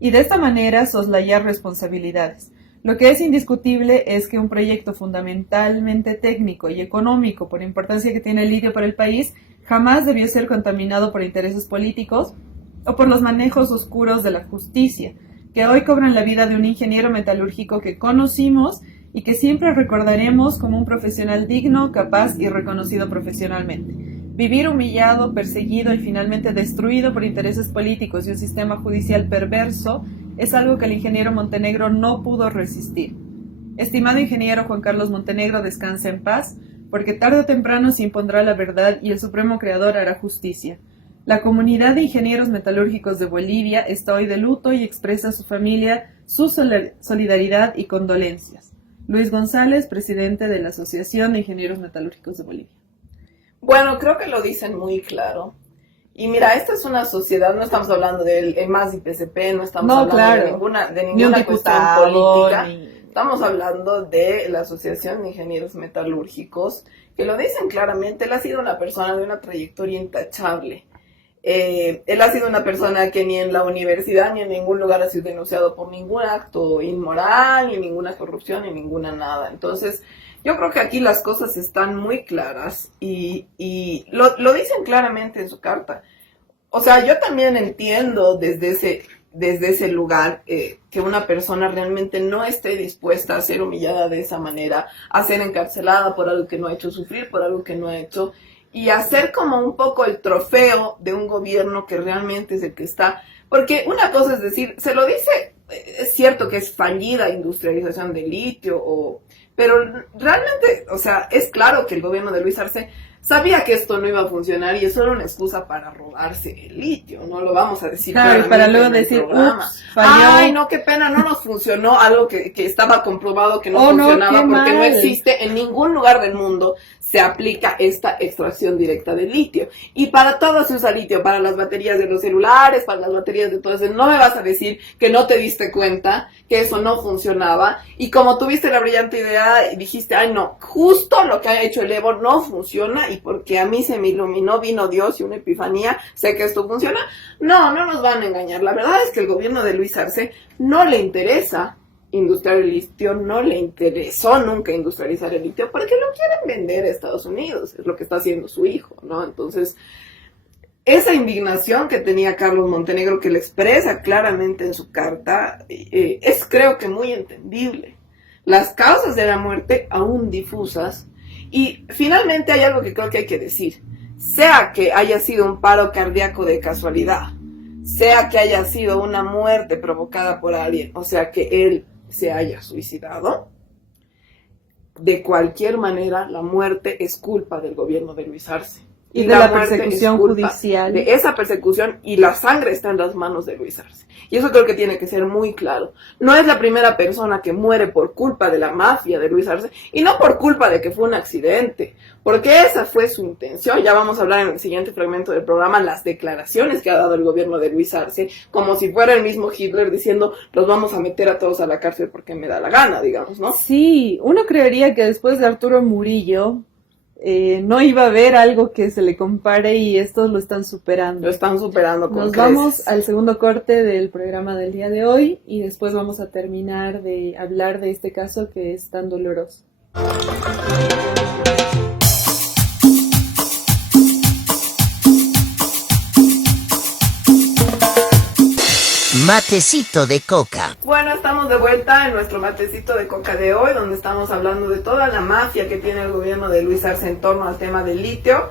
y de esta manera soslayar responsabilidades. Lo que es indiscutible es que un proyecto fundamentalmente técnico y económico por importancia que tiene el litio para el país jamás debió ser contaminado por intereses políticos o por los manejos oscuros de la justicia, que hoy cobran la vida de un ingeniero metalúrgico que conocimos y que siempre recordaremos como un profesional digno, capaz y reconocido profesionalmente. Vivir humillado, perseguido y finalmente destruido por intereses políticos y un sistema judicial perverso es algo que el ingeniero Montenegro no pudo resistir. Estimado ingeniero Juan Carlos Montenegro, descansa en paz, porque tarde o temprano se impondrá la verdad y el Supremo Creador hará justicia. La comunidad de ingenieros metalúrgicos de Bolivia está hoy de luto y expresa a su familia su solidaridad y condolencias. Luis González, presidente de la Asociación de Ingenieros Metalúrgicos de Bolivia. Bueno, creo que lo dicen muy claro. Y mira, esta es una sociedad, no estamos hablando del MAS y PSP, no estamos hablando de ninguna cuestión política. Estamos hablando de la Asociación de Ingenieros Metalúrgicos, que lo dicen claramente. Él ha sido una persona de una trayectoria intachable. Él ha sido una persona que ni en la universidad ni en ningún lugar ha sido denunciado por ningún acto inmoral, ni ninguna corrupción, ni ninguna nada. Entonces, yo creo que aquí las cosas están muy claras y lo dicen claramente en su carta. O sea, yo también entiendo desde ese lugar que una persona realmente no esté dispuesta a ser humillada de esa manera, a ser encarcelada por algo que no ha hecho, sufrir por algo que no ha hecho, y hacer como un poco el trofeo de un gobierno que realmente es el que está. Porque una cosa es decir, se lo dice, es cierto que es fallida industrialización del litio, pero realmente, o sea, es claro que el gobierno de Luis Arce sabía que esto no iba a funcionar y eso era una excusa para robarse el litio, no lo vamos a decir. Claro, para luego decir, ups, falló. Ay, no, qué pena, no nos funcionó algo que estaba comprobado que no funcionaba, no, porque mal. no existe en ningún lugar del mundo se aplica esta extracción directa del litio. Y para todo se usa litio, para las baterías de los celulares, para las baterías de todo eso. No me vas a decir que no te diste cuenta que eso no funcionaba. Y como tuviste la brillante idea y dijiste, ay no, justo lo que ha hecho el Evo no funciona y porque a mí se me iluminó, vino Dios y una epifanía, sé que esto funciona. No, no nos van a engañar. La verdad es que el gobierno de Luis Arce no le interesa industriar el litio, no le interesó nunca industrializar el litio porque lo quieren vender a Estados Unidos, es lo que está haciendo su hijo, ¿no? Entonces, esa indignación que tenía Carlos Montenegro, que le expresa claramente en su carta, es creo que muy entendible. Las causas de la muerte aún difusas y finalmente hay algo que creo que hay que decir, sea que haya sido un paro cardíaco de casualidad, sea que haya sido una muerte provocada por alguien, o sea que él se haya suicidado, de cualquier manera la muerte es culpa del gobierno de Luis Arce. Y de la persecución judicial. De esa persecución y la sangre está en las manos de Luis Arce. Y eso creo que tiene que ser muy claro. No es la primera persona que muere por culpa de la mafia de Luis Arce y no por culpa de que fue un accidente, porque esa fue su intención. Ya vamos a hablar en el siguiente fragmento del programa las declaraciones que ha dado el gobierno de Luis Arce, como si fuera el mismo Hitler diciendo los vamos a meter a todos a la cárcel porque me da la gana, digamos, ¿no? Sí, uno creería que después de Arturo Murillo no iba a haber algo que se le compare y estos lo están superando. Lo están superando con Nos creces. vamos al segundo corte del programa del día de hoy y después vamos a terminar de hablar de este caso que es tan doloroso. Matecito de coca. Bueno, estamos de vuelta en nuestro matecito de coca de hoy, donde estamos hablando de toda la mafia que tiene el gobierno de Luis Arce en torno al tema del litio,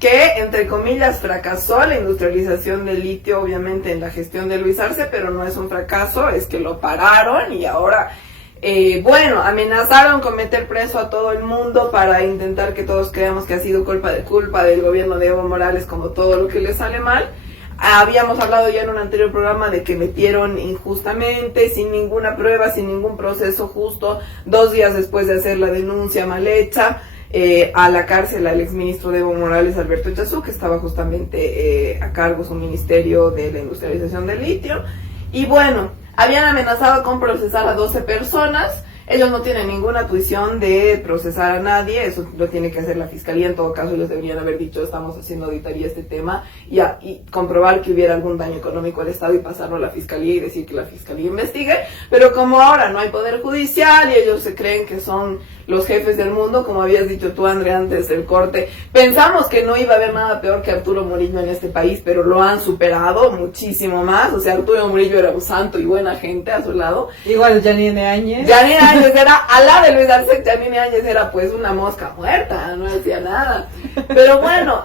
que entre comillas fracasó la industrialización del litio, obviamente en la gestión de Luis Arce, pero no es un fracaso, es que lo pararon y ahora, amenazaron con meter preso a todo el mundo para intentar que todos creamos que ha sido culpa del gobierno de Evo Morales, como todo lo que le sale mal. Habíamos hablado ya en un anterior programa de que metieron injustamente, sin ninguna prueba, sin ningún proceso justo, 2 días después de hacer la denuncia mal hecha, a la cárcel al exministro de Evo Morales, Alberto Echazú, que estaba justamente a cargo su ministerio de la industrialización del litio. Y bueno, habían amenazado con procesar a 12 personas. Ellos no tienen ninguna tuición de procesar a nadie, eso lo tiene que hacer la fiscalía. En todo caso, ellos deberían haber dicho, estamos haciendo auditoría este tema, y comprobar que hubiera algún daño económico al Estado y pasarlo a la fiscalía y decir que la fiscalía investigue. Pero como ahora no hay poder judicial y ellos se creen que son los jefes del mundo, como habías dicho tú, André, antes del corte, pensamos que no iba a haber nada peor que Arturo Murillo en este país, pero lo han superado muchísimo más. O sea, Arturo Murillo era un santo y buena gente a su lado. Igual Yanine Áñez. Yanine Áñez era, al lado de Luis Arce, Yanine Áñez era pues una mosca muerta, no decía nada. Pero bueno,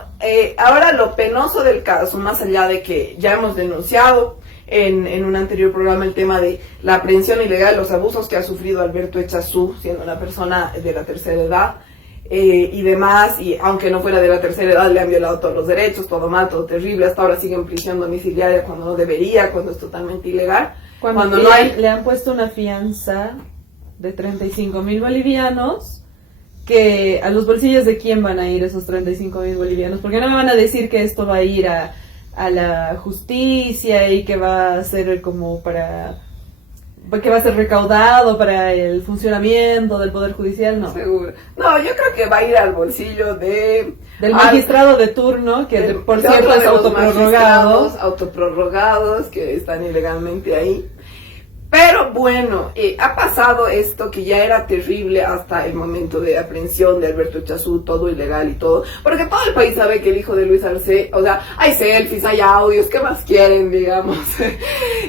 ahora lo penoso del caso, más allá de que ya hemos denunciado en un anterior programa el tema de la aprehensión ilegal, los abusos que ha sufrido Alberto Echazú, siendo una persona de la tercera edad, y demás, y aunque no fuera de la tercera edad, le han violado todos los derechos, todo mal, todo terrible, hasta ahora sigue en prisión domiciliaria cuando no debería, cuando es totalmente ilegal. Cuando no hay... Le han puesto una fianza de 35,000 bolivianos, que a los bolsillos de quién van a ir esos 35,000 bolivianos, porque no me van a decir que esto va a ir a la justicia y que va a ser como que va a ser recaudado para el funcionamiento del Poder Judicial, no. Seguro. No, yo creo que va a ir al bolsillo del magistrado de turno, que por cierto es autoprorrogados que están ilegalmente ahí. Pero bueno, ha pasado esto que ya era terrible hasta el momento de aprehensión de Alberto Echazú, todo ilegal y todo, porque todo el país sabe que el hijo de Luis Arce, o sea, hay selfies, hay audios, ¿qué más quieren, digamos?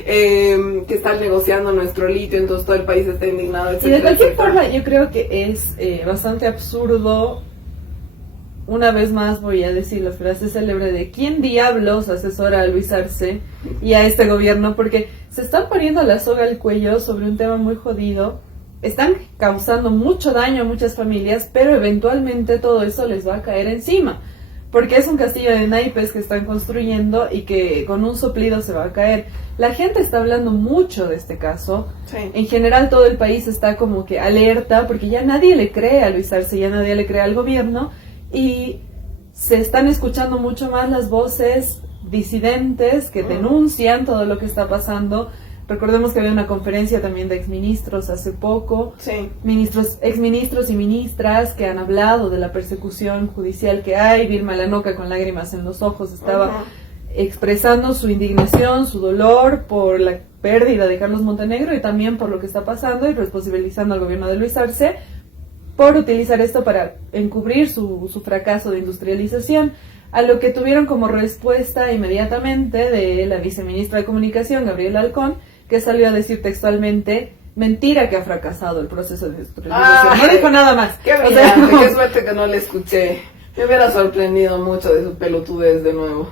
Que están negociando nuestro litio, entonces todo el país está indignado, etc. Y de cualquier forma, yo creo que es bastante absurdo. Una vez más voy a decir la frase célebre de ¿quién diablos asesora a Luis Arce y a este gobierno? Porque se están poniendo la soga al cuello sobre un tema muy jodido están causando mucho daño a muchas familias, pero eventualmente todo eso les va a caer encima, porque es un castillo de naipes que están construyendo y que con un soplido se va a caer. La gente está hablando mucho de este caso. Sí. En general todo el país está como que alerta, porque ya nadie le cree a Luis Arce, ya nadie le cree al gobierno, y se están escuchando mucho más las voces disidentes que denuncian todo lo que está pasando. Recordemos que había una conferencia también de exministros hace poco, Sí. exministros y ministras que han hablado de la persecución judicial que hay. Vilma Lanoca, con lágrimas en los ojos, estaba expresando su indignación, su dolor por la pérdida de Carlos Montenegro y también por lo que está pasando, y responsabilizando al gobierno de Luis Arce por utilizar esto para encubrir su fracaso de industrialización. A lo que tuvieron como respuesta inmediatamente de la viceministra de Comunicación, Gabriela Alcón, que salió a decir textualmente: mentira que ha fracasado el proceso de industrialización. No dijo nada más. Qué brillante, qué suerte que no le escuché. Me hubiera sorprendido mucho de su pelotudez de nuevo.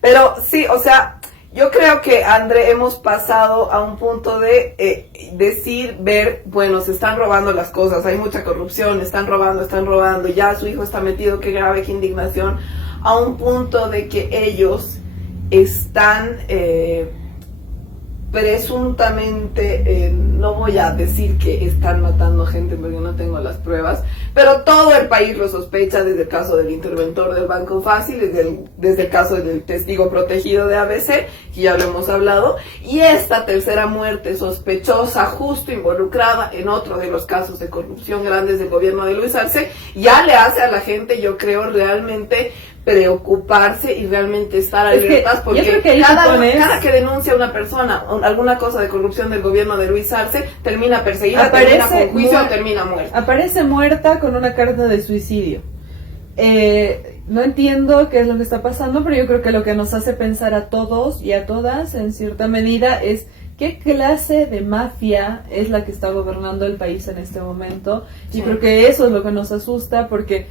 Pero sí, o sea, yo creo que, André, hemos pasado a un punto de decir, ver, bueno, se están robando las cosas, hay mucha corrupción, están robando, ya su hijo está metido, qué grave, qué indignación, a un punto de que ellos están presuntamente, no voy a decir que están matando gente porque no tengo las pruebas, pero todo el país lo sospecha, desde el caso del interventor del Banco Fácil, desde el caso del testigo protegido de ABC, que ya lo hemos hablado, y esta tercera muerte sospechosa, justo involucrada en otro de los casos de corrupción grandes del gobierno de Luis Arce, ya le hace a la gente, yo creo, realmente preocuparse y realmente estar alertas, porque cada que denuncia una persona alguna cosa de corrupción del gobierno de Luis Arce, termina perseguida, termina con juicio o termina muerta. Aparece muerta con una carta de suicidio. No entiendo qué es lo que está pasando, pero yo creo que lo que nos hace pensar a todos y a todas, en cierta medida, es qué clase de mafia es la que está gobernando el país en este momento. Y creo que eso es lo que nos asusta, porque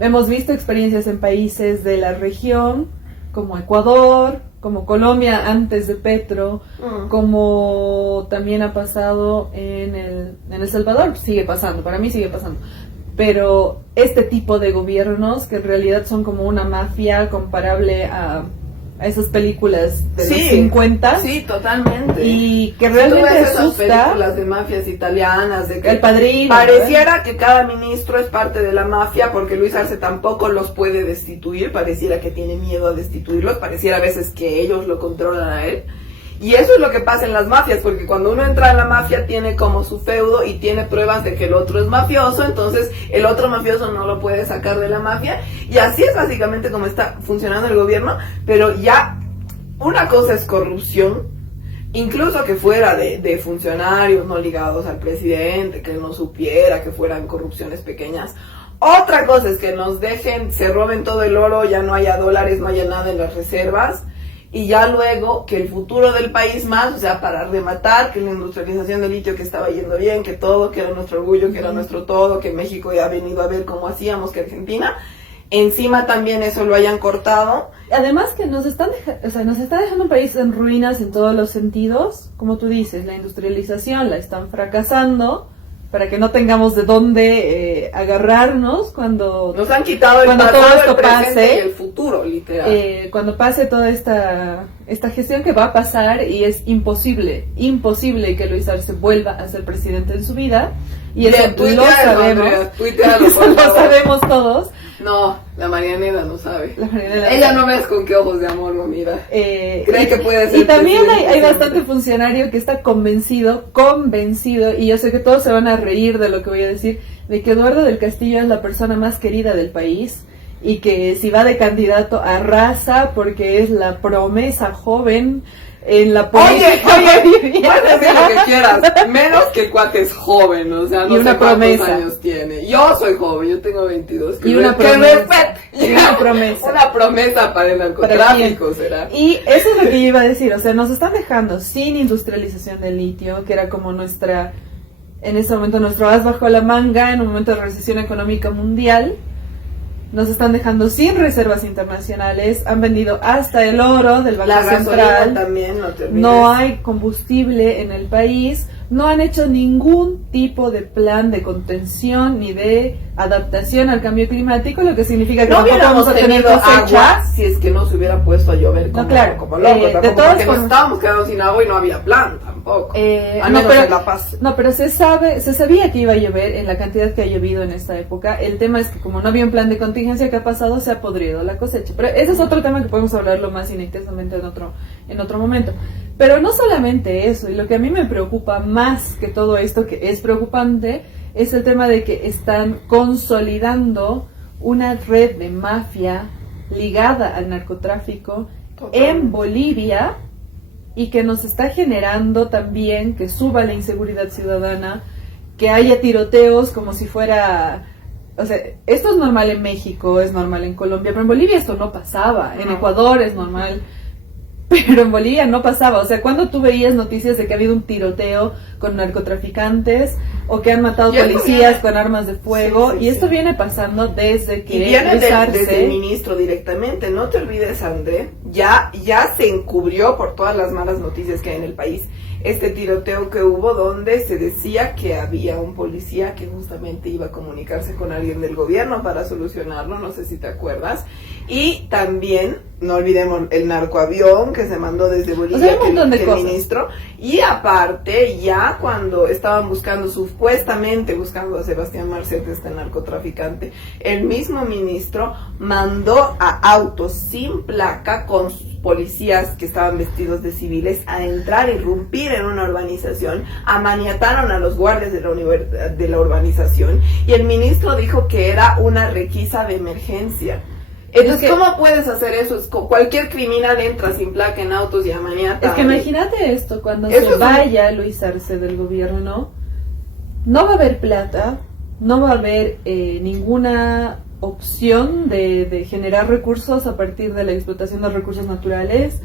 hemos visto experiencias en países de la región, como Ecuador, como Colombia antes de Petro, como también ha pasado en El Salvador, sigue pasando, para mí sigue pasando. Pero este tipo de gobiernos, que en realidad son como una mafia comparable a esas películas de los 50. Sí, totalmente. Y que realmente esas asusta. Películas de mafias italianas, de que El Padrino. Pareciera que cada ministro es parte de la mafia, porque Luis Arce tampoco los puede destituir, pareciera que tiene miedo a destituirlos, pareciera a veces que ellos lo controlan a él. Y eso es lo que pasa en las mafias, porque cuando uno entra a la mafia tiene como su feudo y tiene pruebas de que el otro es mafioso, entonces el otro mafioso no lo puede sacar de la mafia, y así es básicamente como está funcionando el gobierno. Pero ya una cosa es corrupción, incluso que fuera de funcionarios no ligados al presidente, que no supiera que fueran corrupciones pequeñas. Otra cosa es que nos dejen, se roben todo el oro, ya no haya dólares, no haya nada en las reservas. Y ya luego que el futuro del país más, o sea, para rematar, que la industrialización del litio que estaba yendo bien, que todo, que era nuestro orgullo, que era nuestro todo, que México ya ha venido a ver cómo hacíamos, que Argentina, encima también eso lo hayan cortado. Además que nos está dejando un país en ruinas en todos los sentidos. Como tú dices, la industrialización la están fracasando, para que no tengamos de dónde agarrarnos cuando nos han quitado el pasado, todo esto el presente pase, y el futuro, literal. Cuando pase toda esta gestión que va a pasar, y es imposible que Luis Arce vuelva a ser presidente en su vida, y eso lo sabemos, eso lo sabemos todos. No, la Marianela no sabe. Ella no ves con qué ojos de amor lo mira. Cree que puede ser. Y también hay bastante funcionario que está convencido, y yo sé que todos se van a reír de lo que voy a decir, de que Eduardo del Castillo es la persona más querida del país, y que si va de candidato arrasa porque es la promesa joven en la política. Oye, puedes decir lo que quieras, menos que el cuate es joven, o sea, no sé cuántos años tiene. Yo soy joven, yo tengo 22. Y una promesa. Una promesa para el narcotráfico, será. Y eso es lo que yo iba a decir, o sea, nos están dejando sin industrialización del litio, que era como en ese momento nuestro as bajo la manga, en un momento de recesión económica mundial. Nos están dejando sin reservas internacionales, han vendido hasta el oro del Banco Central. También, no hay combustible en el país, no han hecho ningún tipo de plan de contención ni de adaptación al cambio climático, lo que significa que no tampoco vamos a tener cosecha agua si es que no se hubiera puesto a llover como, no, claro, como loco, de todas porque nos formas, estábamos quedando sin agua y no había plan tampoco, al no, menos pero, en La Paz. no, pero se sabía que iba a llover en la cantidad que ha llovido en esta época. El tema es que como no había un plan de contingencia, ¿qué ha pasado? Se ha podrido la cosecha. Pero ese es otro tema que podemos hablarlo más intensamente en otro momento. Pero no solamente eso, y lo que a mí me preocupa más que todo esto, que es preocupante, es el tema de que están consolidando una red de mafia ligada al narcotráfico en Bolivia y que nos está generando también que suba la inseguridad ciudadana, que haya tiroteos como si fuera... O sea, esto es normal en México, es normal en Colombia, pero en Bolivia esto no pasaba, en Ecuador es normal, pero en Bolivia no pasaba. O sea, cuando tú veías noticias de que ha habido un tiroteo con narcotraficantes o que han matado policías con armas de fuego, y esto viene pasando desde que y viene desde el ministro directamente. No te olvides, André, ya se encubrió por todas las malas noticias que hay en el país este tiroteo que hubo, donde se decía que había un policía que justamente iba a comunicarse con alguien del gobierno para solucionarlo, no sé si te acuerdas. Y también, no olvidemos el narcoavión que se mandó desde Bolivia, el ministro. Y aparte, ya cuando estaban supuestamente buscando a Sebastián Marcet, este narcotraficante, el mismo ministro mandó a autos sin placa con policías que estaban vestidos de civiles a entrar, irrumpir en una urbanización, amaniataron a los guardias de la urbanización, y el ministro dijo que era una requisa de emergencia. Entonces, ¿cómo puedes hacer eso? Cualquier criminal entra sin placa en autos y amaniata. Es que imagínate esto, cuando se vaya Luis Arce del gobierno, no va a haber plata, no va a haber ninguna opción de generar recursos a partir de la explotación de recursos naturales,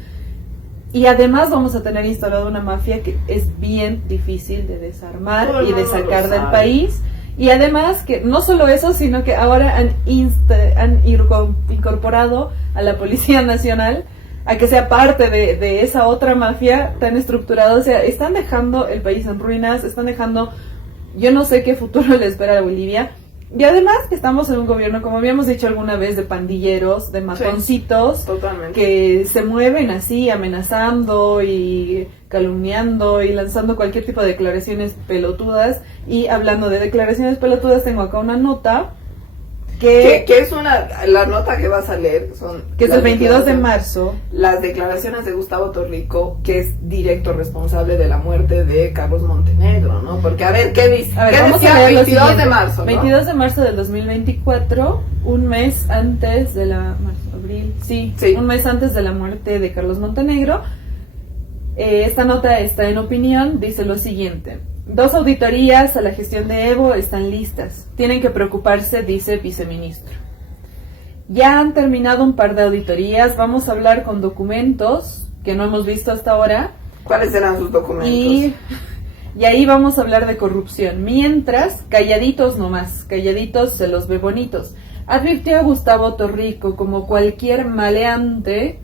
y además vamos a tener instalada una mafia que es bien difícil de desarmar y de sacar del país. Y además que no solo eso, sino que ahora han incorporado a la Policía Nacional a que sea parte de esa otra mafia tan estructurada. O sea, están dejando el país en ruinas, están dejando, yo no sé qué futuro le espera a Bolivia. Y además que estamos en un gobierno, como habíamos dicho alguna vez, de pandilleros, de matoncitos, que se mueven así, amenazando y calumniando y lanzando cualquier tipo de declaraciones pelotudas. Y hablando de declaraciones pelotudas, tengo acá una nota que es la nota que vas a leer, que es el 22 de marzo. Las declaraciones de Gustavo Torrico, que es directo responsable de la muerte de Carlos Montenegro, ¿no? Porque, a ver, ¿qué dice? A ver, ¿Qué decía? 22 de marzo, ¿no? 22 de marzo del 2024, un mes antes de la... abril, sí, un mes antes de la muerte de Carlos Montenegro. Esta nota está en Opinión, dice lo siguiente: 2 auditorías a la gestión de Evo están listas. Tienen que preocuparse, dice viceministro. Ya han terminado un par de auditorías. Vamos a hablar con documentos que no hemos visto hasta ahora. ¿Cuáles serán sus documentos? Y ahí vamos a hablar de corrupción. Mientras, calladitos nomás, calladitos se los ve bonitos. Advirtió a Gustavo Torrico, como cualquier maleante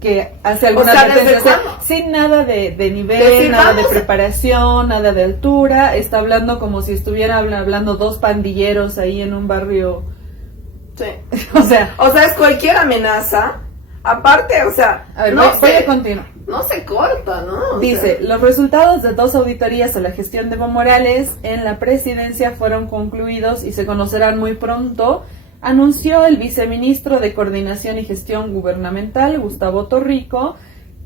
que hace alguna advertencia, sin nada de nivel, nada de preparación, nada de altura, está hablando como si estuviera hablando 2 pandilleros ahí en un barrio. Sí. o sea, es cualquier amenaza. Aparte, o sea, a ver, no se corta, ¿no? Dice, los resultados de 2 auditorías a la gestión de Evo Morales en la presidencia fueron concluidos y se conocerán muy pronto, anunció el viceministro de Coordinación y Gestión Gubernamental, Gustavo Torrico,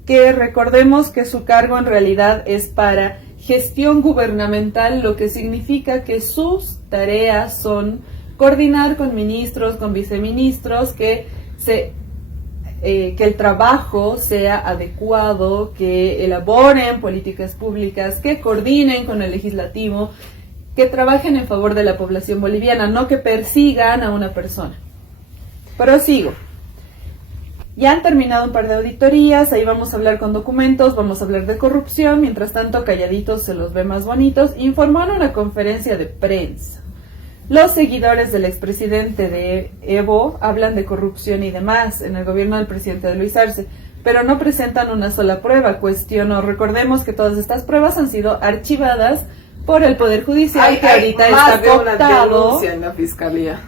que recordemos que su cargo en realidad es para gestión gubernamental, lo que significa que sus tareas son coordinar con ministros, con viceministros, que el trabajo sea adecuado, que elaboren políticas públicas, que coordinen con el legislativo, que trabajen en favor de la población boliviana, no que persigan a una persona. Prosigo. Ya han terminado un par de auditorías, ahí vamos a hablar con documentos, vamos a hablar de corrupción, mientras tanto calladitos se los ve más bonitos. Informó en una conferencia de prensa. Los seguidores del expresidente de Evo hablan de corrupción y demás en el gobierno del presidente de Luis Arce, pero no presentan una sola prueba. Cuestiono, recordemos que todas estas pruebas han sido archivadas por el Poder Judicial, que ahorita está cooptado. Una denuncia en la fiscalía.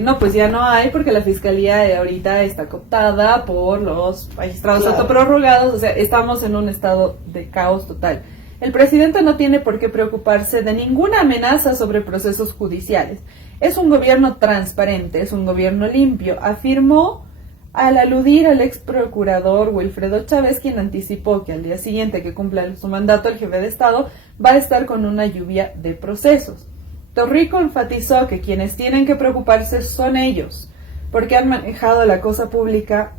No, pues ya no hay, porque la fiscalía ahorita está cooptada por los magistrados autoprorrogados, o sea, estamos en un estado de caos total. El presidente no tiene por qué preocuparse de ninguna amenaza sobre procesos judiciales. Es un gobierno transparente, es un gobierno limpio, afirmó al aludir al ex procurador Wilfredo Chávez, quien anticipó que al día siguiente que cumpla su mandato el jefe de Estado va a estar con una lluvia de procesos. Torrico enfatizó que quienes tienen que preocuparse son ellos, porque han manejado la cosa pública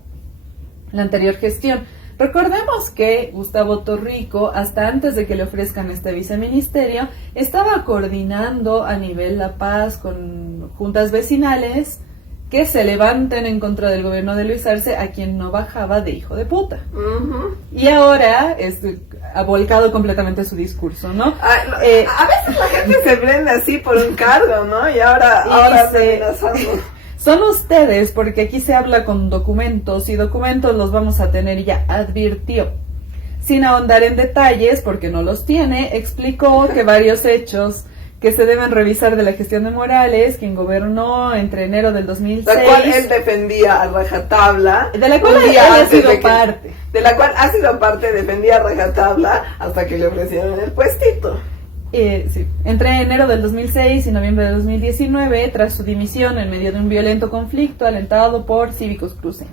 la anterior gestión. Recordemos que Gustavo Torrico, hasta antes de que le ofrezcan este viceministerio, estaba coordinando a nivel La Paz con juntas vecinales que se levanten en contra del gobierno de Luis Arce, a quien no bajaba de hijo de puta. Uh-huh. Y ahora ha volcado completamente su discurso, ¿no? A veces la gente se prende así por un cargo, ¿no? Y ahora está amenazando. Son ustedes, porque aquí se habla con documentos, y documentos los vamos a tener, ya advirtió. Sin ahondar en detalles, porque no los tiene, explicó que varios hechos que se deben revisar de la gestión de Morales, quien gobernó entre enero del 2006. La cual él defendía a rajatabla. De la cual él ha sido parte. De la cual ha sido parte, defendía a rajatabla hasta que le ofrecieron el puestito. Sí. Entre enero del 2006 y noviembre del 2019, tras su dimisión en medio de un violento conflicto alentado por cívicos cruceños.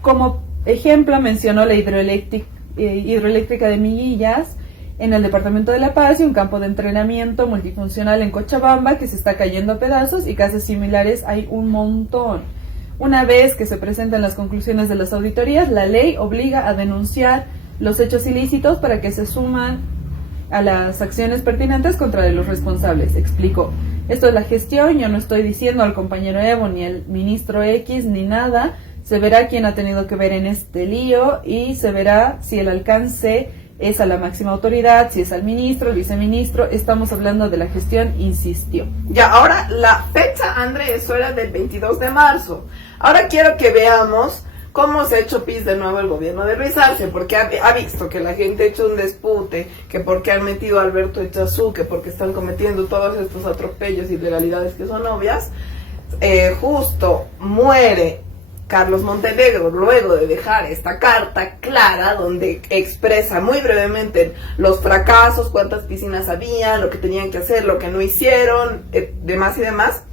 Como ejemplo mencionó la hidroeléctrica de Miguillas en el departamento de La Paz y un campo de entrenamiento multifuncional en Cochabamba que se está cayendo a pedazos, y casos similares hay un montón. Una vez que se presenten las conclusiones de las auditorías, la ley obliga a denunciar los hechos ilícitos para que se suman a las acciones pertinentes contra los responsables, explicó. Esto es la gestión, yo no estoy diciendo al compañero Evo, ni al ministro X, ni nada. Se verá quién ha tenido que ver en este lío y se verá si el alcance es a la máxima autoridad, si es al ministro, el viceministro. Estamos hablando de la gestión, insistió. Ya, ahora la fecha, André, eso era del 22 de marzo. Ahora quiero que veamos cómo se ha hecho pis de nuevo el gobierno de Luis Arce, porque ha visto que la gente ha hecho un dispute, que porque han metido a Alberto Echazú, que porque están cometiendo todos estos atropellos y ilegalidades que son obvias. Justo muere Carlos Montenegro luego de dejar esta carta clara donde expresa muy brevemente los fracasos, cuántas piscinas había, lo que tenían que hacer, lo que no hicieron, demás y demás.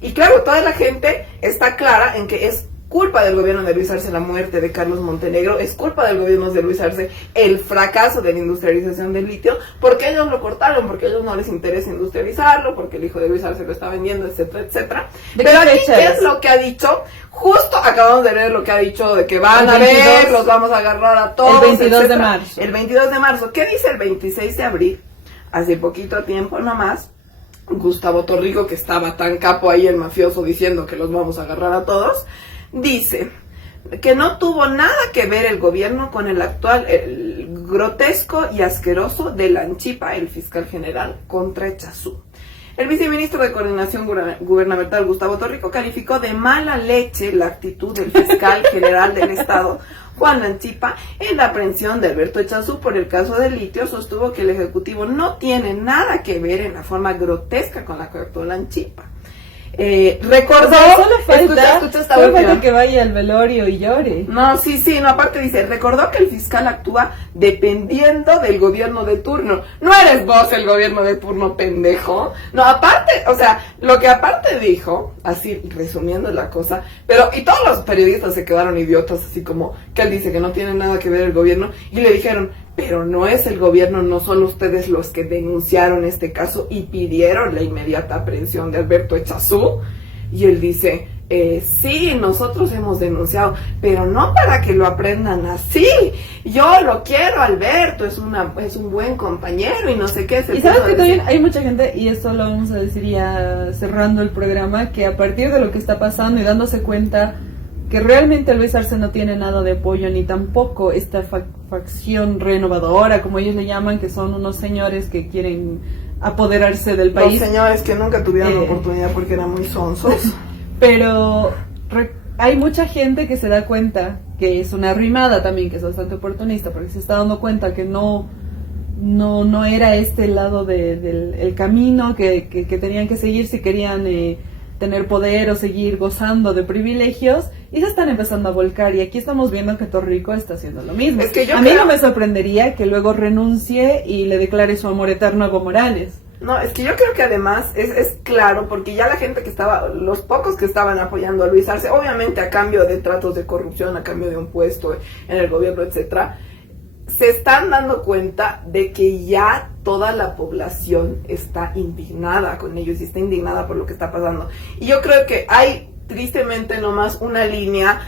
Y claro, toda la gente está clara en que es culpa del gobierno de Luis Arce la muerte de Carlos Montenegro, es culpa del gobierno de Luis Arce el fracaso de la industrialización del litio, porque ellos lo cortaron, porque a ellos no les interesa industrializarlo, porque el hijo de Luis Arce lo está vendiendo, etcétera, etcétera. Pero aquí, ¿qué es lo que ha dicho? Justo acabamos de leer lo que ha dicho de que van a ver, los vamos a agarrar a todos, el 22 etcétera. De marzo. El 22 de marzo. ¿Qué dice el 26 de abril? Hace poquito tiempo nomás, Gustavo Torrico, que estaba tan capo ahí el mafioso diciendo que los vamos a agarrar a todos, dice que no tuvo nada que ver el gobierno con el grotesco y asqueroso de Lanchipa, el fiscal general, contra Echazú. El viceministro de Coordinación Gubernamental, Gustavo Torrico, calificó de mala leche la actitud del fiscal general del Estado, Juan Lanchipa, en la aprehensión de Alberto Echazú por el caso del litio. Sostuvo que el Ejecutivo no tiene nada que ver en la forma grotesca con la que actuó Lanchipa. Recordó, solo falta, escucha esta última. Falta que vaya al velorio y llore. No, aparte dice, recordó que el fiscal actúa dependiendo del gobierno de turno. No eres vos el gobierno de turno, pendejo. No, aparte, o sea, lo que aparte dijo, así resumiendo la cosa, y todos los periodistas se quedaron idiotas, así como que él dice que no tiene nada que ver el gobierno, y le dijeron, pero no es el gobierno, no son ustedes los que denunciaron este caso y pidieron la inmediata aprehensión de Alberto Echazú. Y él dice, sí, nosotros hemos denunciado, pero no para que lo aprendan así. Yo lo quiero, Alberto, es un buen compañero y no sé qué. Y sabes que también hay mucha gente, y esto lo vamos a decir ya cerrando el programa, que a partir de lo que está pasando y dándose cuenta que realmente Luis Arce no tiene nada de apoyo, ni tampoco esta facción renovadora, como ellos le llaman, que son unos señores que quieren apoderarse del país. Los señores que nunca tuvieron oportunidad porque eran muy sonsos. Pero hay mucha gente que se da cuenta que es una arrimada también, que es bastante oportunista, porque se está dando cuenta que no era este el lado del camino que tenían que seguir si querían tener poder o seguir gozando de privilegios, y se están empezando a volcar, y aquí estamos viendo que Torrico está haciendo lo mismo. Es que a mí no me sorprendería que luego renuncie y le declare su amor eterno a Evo Morales. No, es que yo creo que además es claro, porque ya la gente que estaba, los pocos que estaban apoyando a Luis Arce, obviamente a cambio de tratos de corrupción, a cambio de un puesto en el gobierno, etcétera, se están dando cuenta de que ya toda la población está indignada con ellos y está indignada por lo que está pasando. Y yo creo que hay tristemente nomás una línea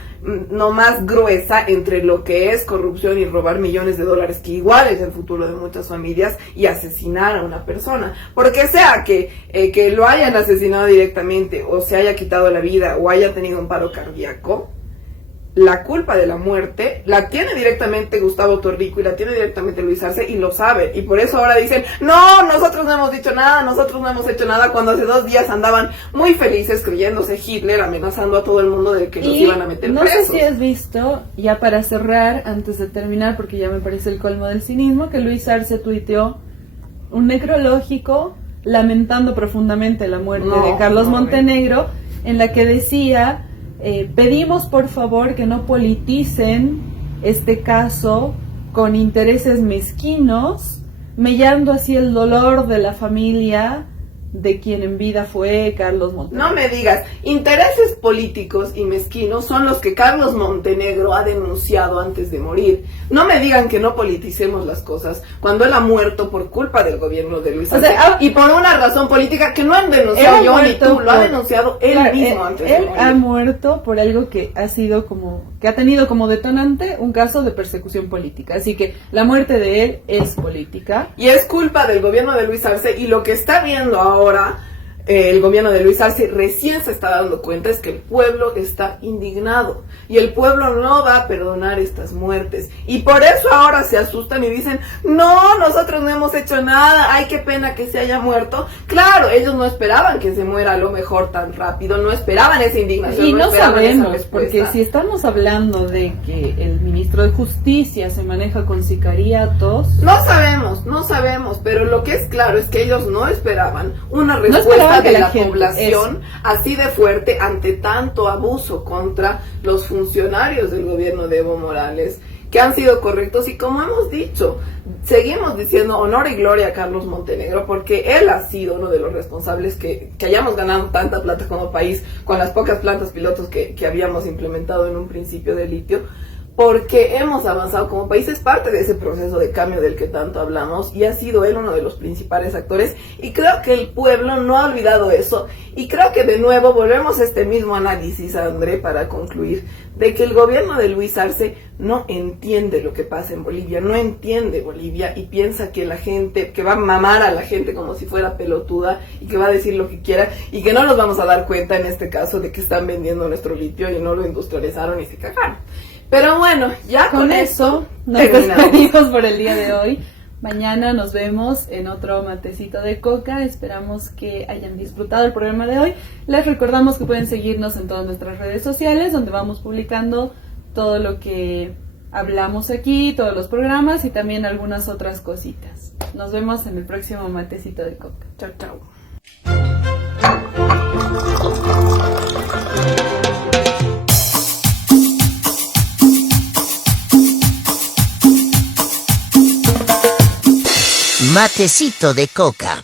no más gruesa entre lo que es corrupción y robar millones de dólares, que igual es el futuro de muchas familias, y asesinar a una persona. Porque sea que lo hayan asesinado directamente, o se haya quitado la vida, o haya tenido un paro cardíaco, la culpa de la muerte la tiene directamente Gustavo Torrico y la tiene directamente Luis Arce, y lo saben, y por eso ahora dicen, no, nosotros no hemos dicho nada, nosotros no hemos hecho nada, cuando hace 2 días andaban muy felices creyéndose Hitler, amenazando a todo el mundo de que los iban a meter no presos. sé si has visto, ya para cerrar, antes de terminar, porque ya me parece el colmo del cinismo, que Luis Arce tuiteó un necrológico lamentando profundamente la muerte de Carlos Montenegro, en la que decía: pedimos por favor que no politicen este caso con intereses mezquinos, mellando así el dolor de la familia de quien en vida fue Carlos Montenegro. No me digas, intereses políticos y mezquinos son los que Carlos Montenegro ha denunciado antes de morir. No me digan que no politicemos las cosas cuando él ha muerto por culpa del gobierno de Luis Arce, y por una razón política que no han denunciado yo ni tú, lo ha denunciado él mismo antes de morir. Él ha muerto por algo que ha sido que ha tenido como detonante un caso de persecución política, así que la muerte de él es política. Y es culpa del gobierno de Luis Arce, y lo que está viendo ahora el gobierno de Luis Arce recién se está dando cuenta es que el pueblo está indignado y el pueblo no va a perdonar estas muertes, y por eso ahora se asustan y dicen, no, nosotros no hemos hecho nada, ay, qué pena que se haya muerto. Claro, ellos no esperaban que se muera a lo mejor tan rápido, no esperaban esa indignación, y no sabemos, esa porque si estamos hablando de que el ministro de Justicia se maneja con sicariatos, no sabemos, pero lo que es claro es que ellos no esperaban una respuesta de la población así de fuerte ante tanto abuso contra los funcionarios del gobierno de Evo Morales, que han sido correctos, y como hemos dicho, seguimos diciendo honor y gloria a Carlos Montenegro, porque él ha sido uno de los responsables que hayamos ganado tanta plata como país con las pocas plantas pilotos que habíamos implementado en un principio de litio, porque hemos avanzado como país, es parte de ese proceso de cambio del que tanto hablamos, y ha sido él uno de los principales actores, y creo que el pueblo no ha olvidado eso, y creo que de nuevo volvemos a este mismo análisis, André, para concluir, de que el gobierno de Luis Arce no entiende lo que pasa en Bolivia, no entiende Bolivia, y piensa que la gente, que va a mamar a la gente como si fuera pelotuda, y que va a decir lo que quiera, y que no nos vamos a dar cuenta en este caso de que están vendiendo nuestro litio y no lo industrializaron y se cagaron. Pero bueno, ya con eso nos despedimos por el día de hoy. Mañana nos vemos en otro matecito de coca. Esperamos que hayan disfrutado el programa de hoy. Les recordamos que pueden seguirnos en todas nuestras redes sociales, donde vamos publicando todo lo que hablamos aquí, todos los programas y también algunas otras cositas. Nos vemos en el próximo matecito de coca. Chao, chao. Matecito de coca.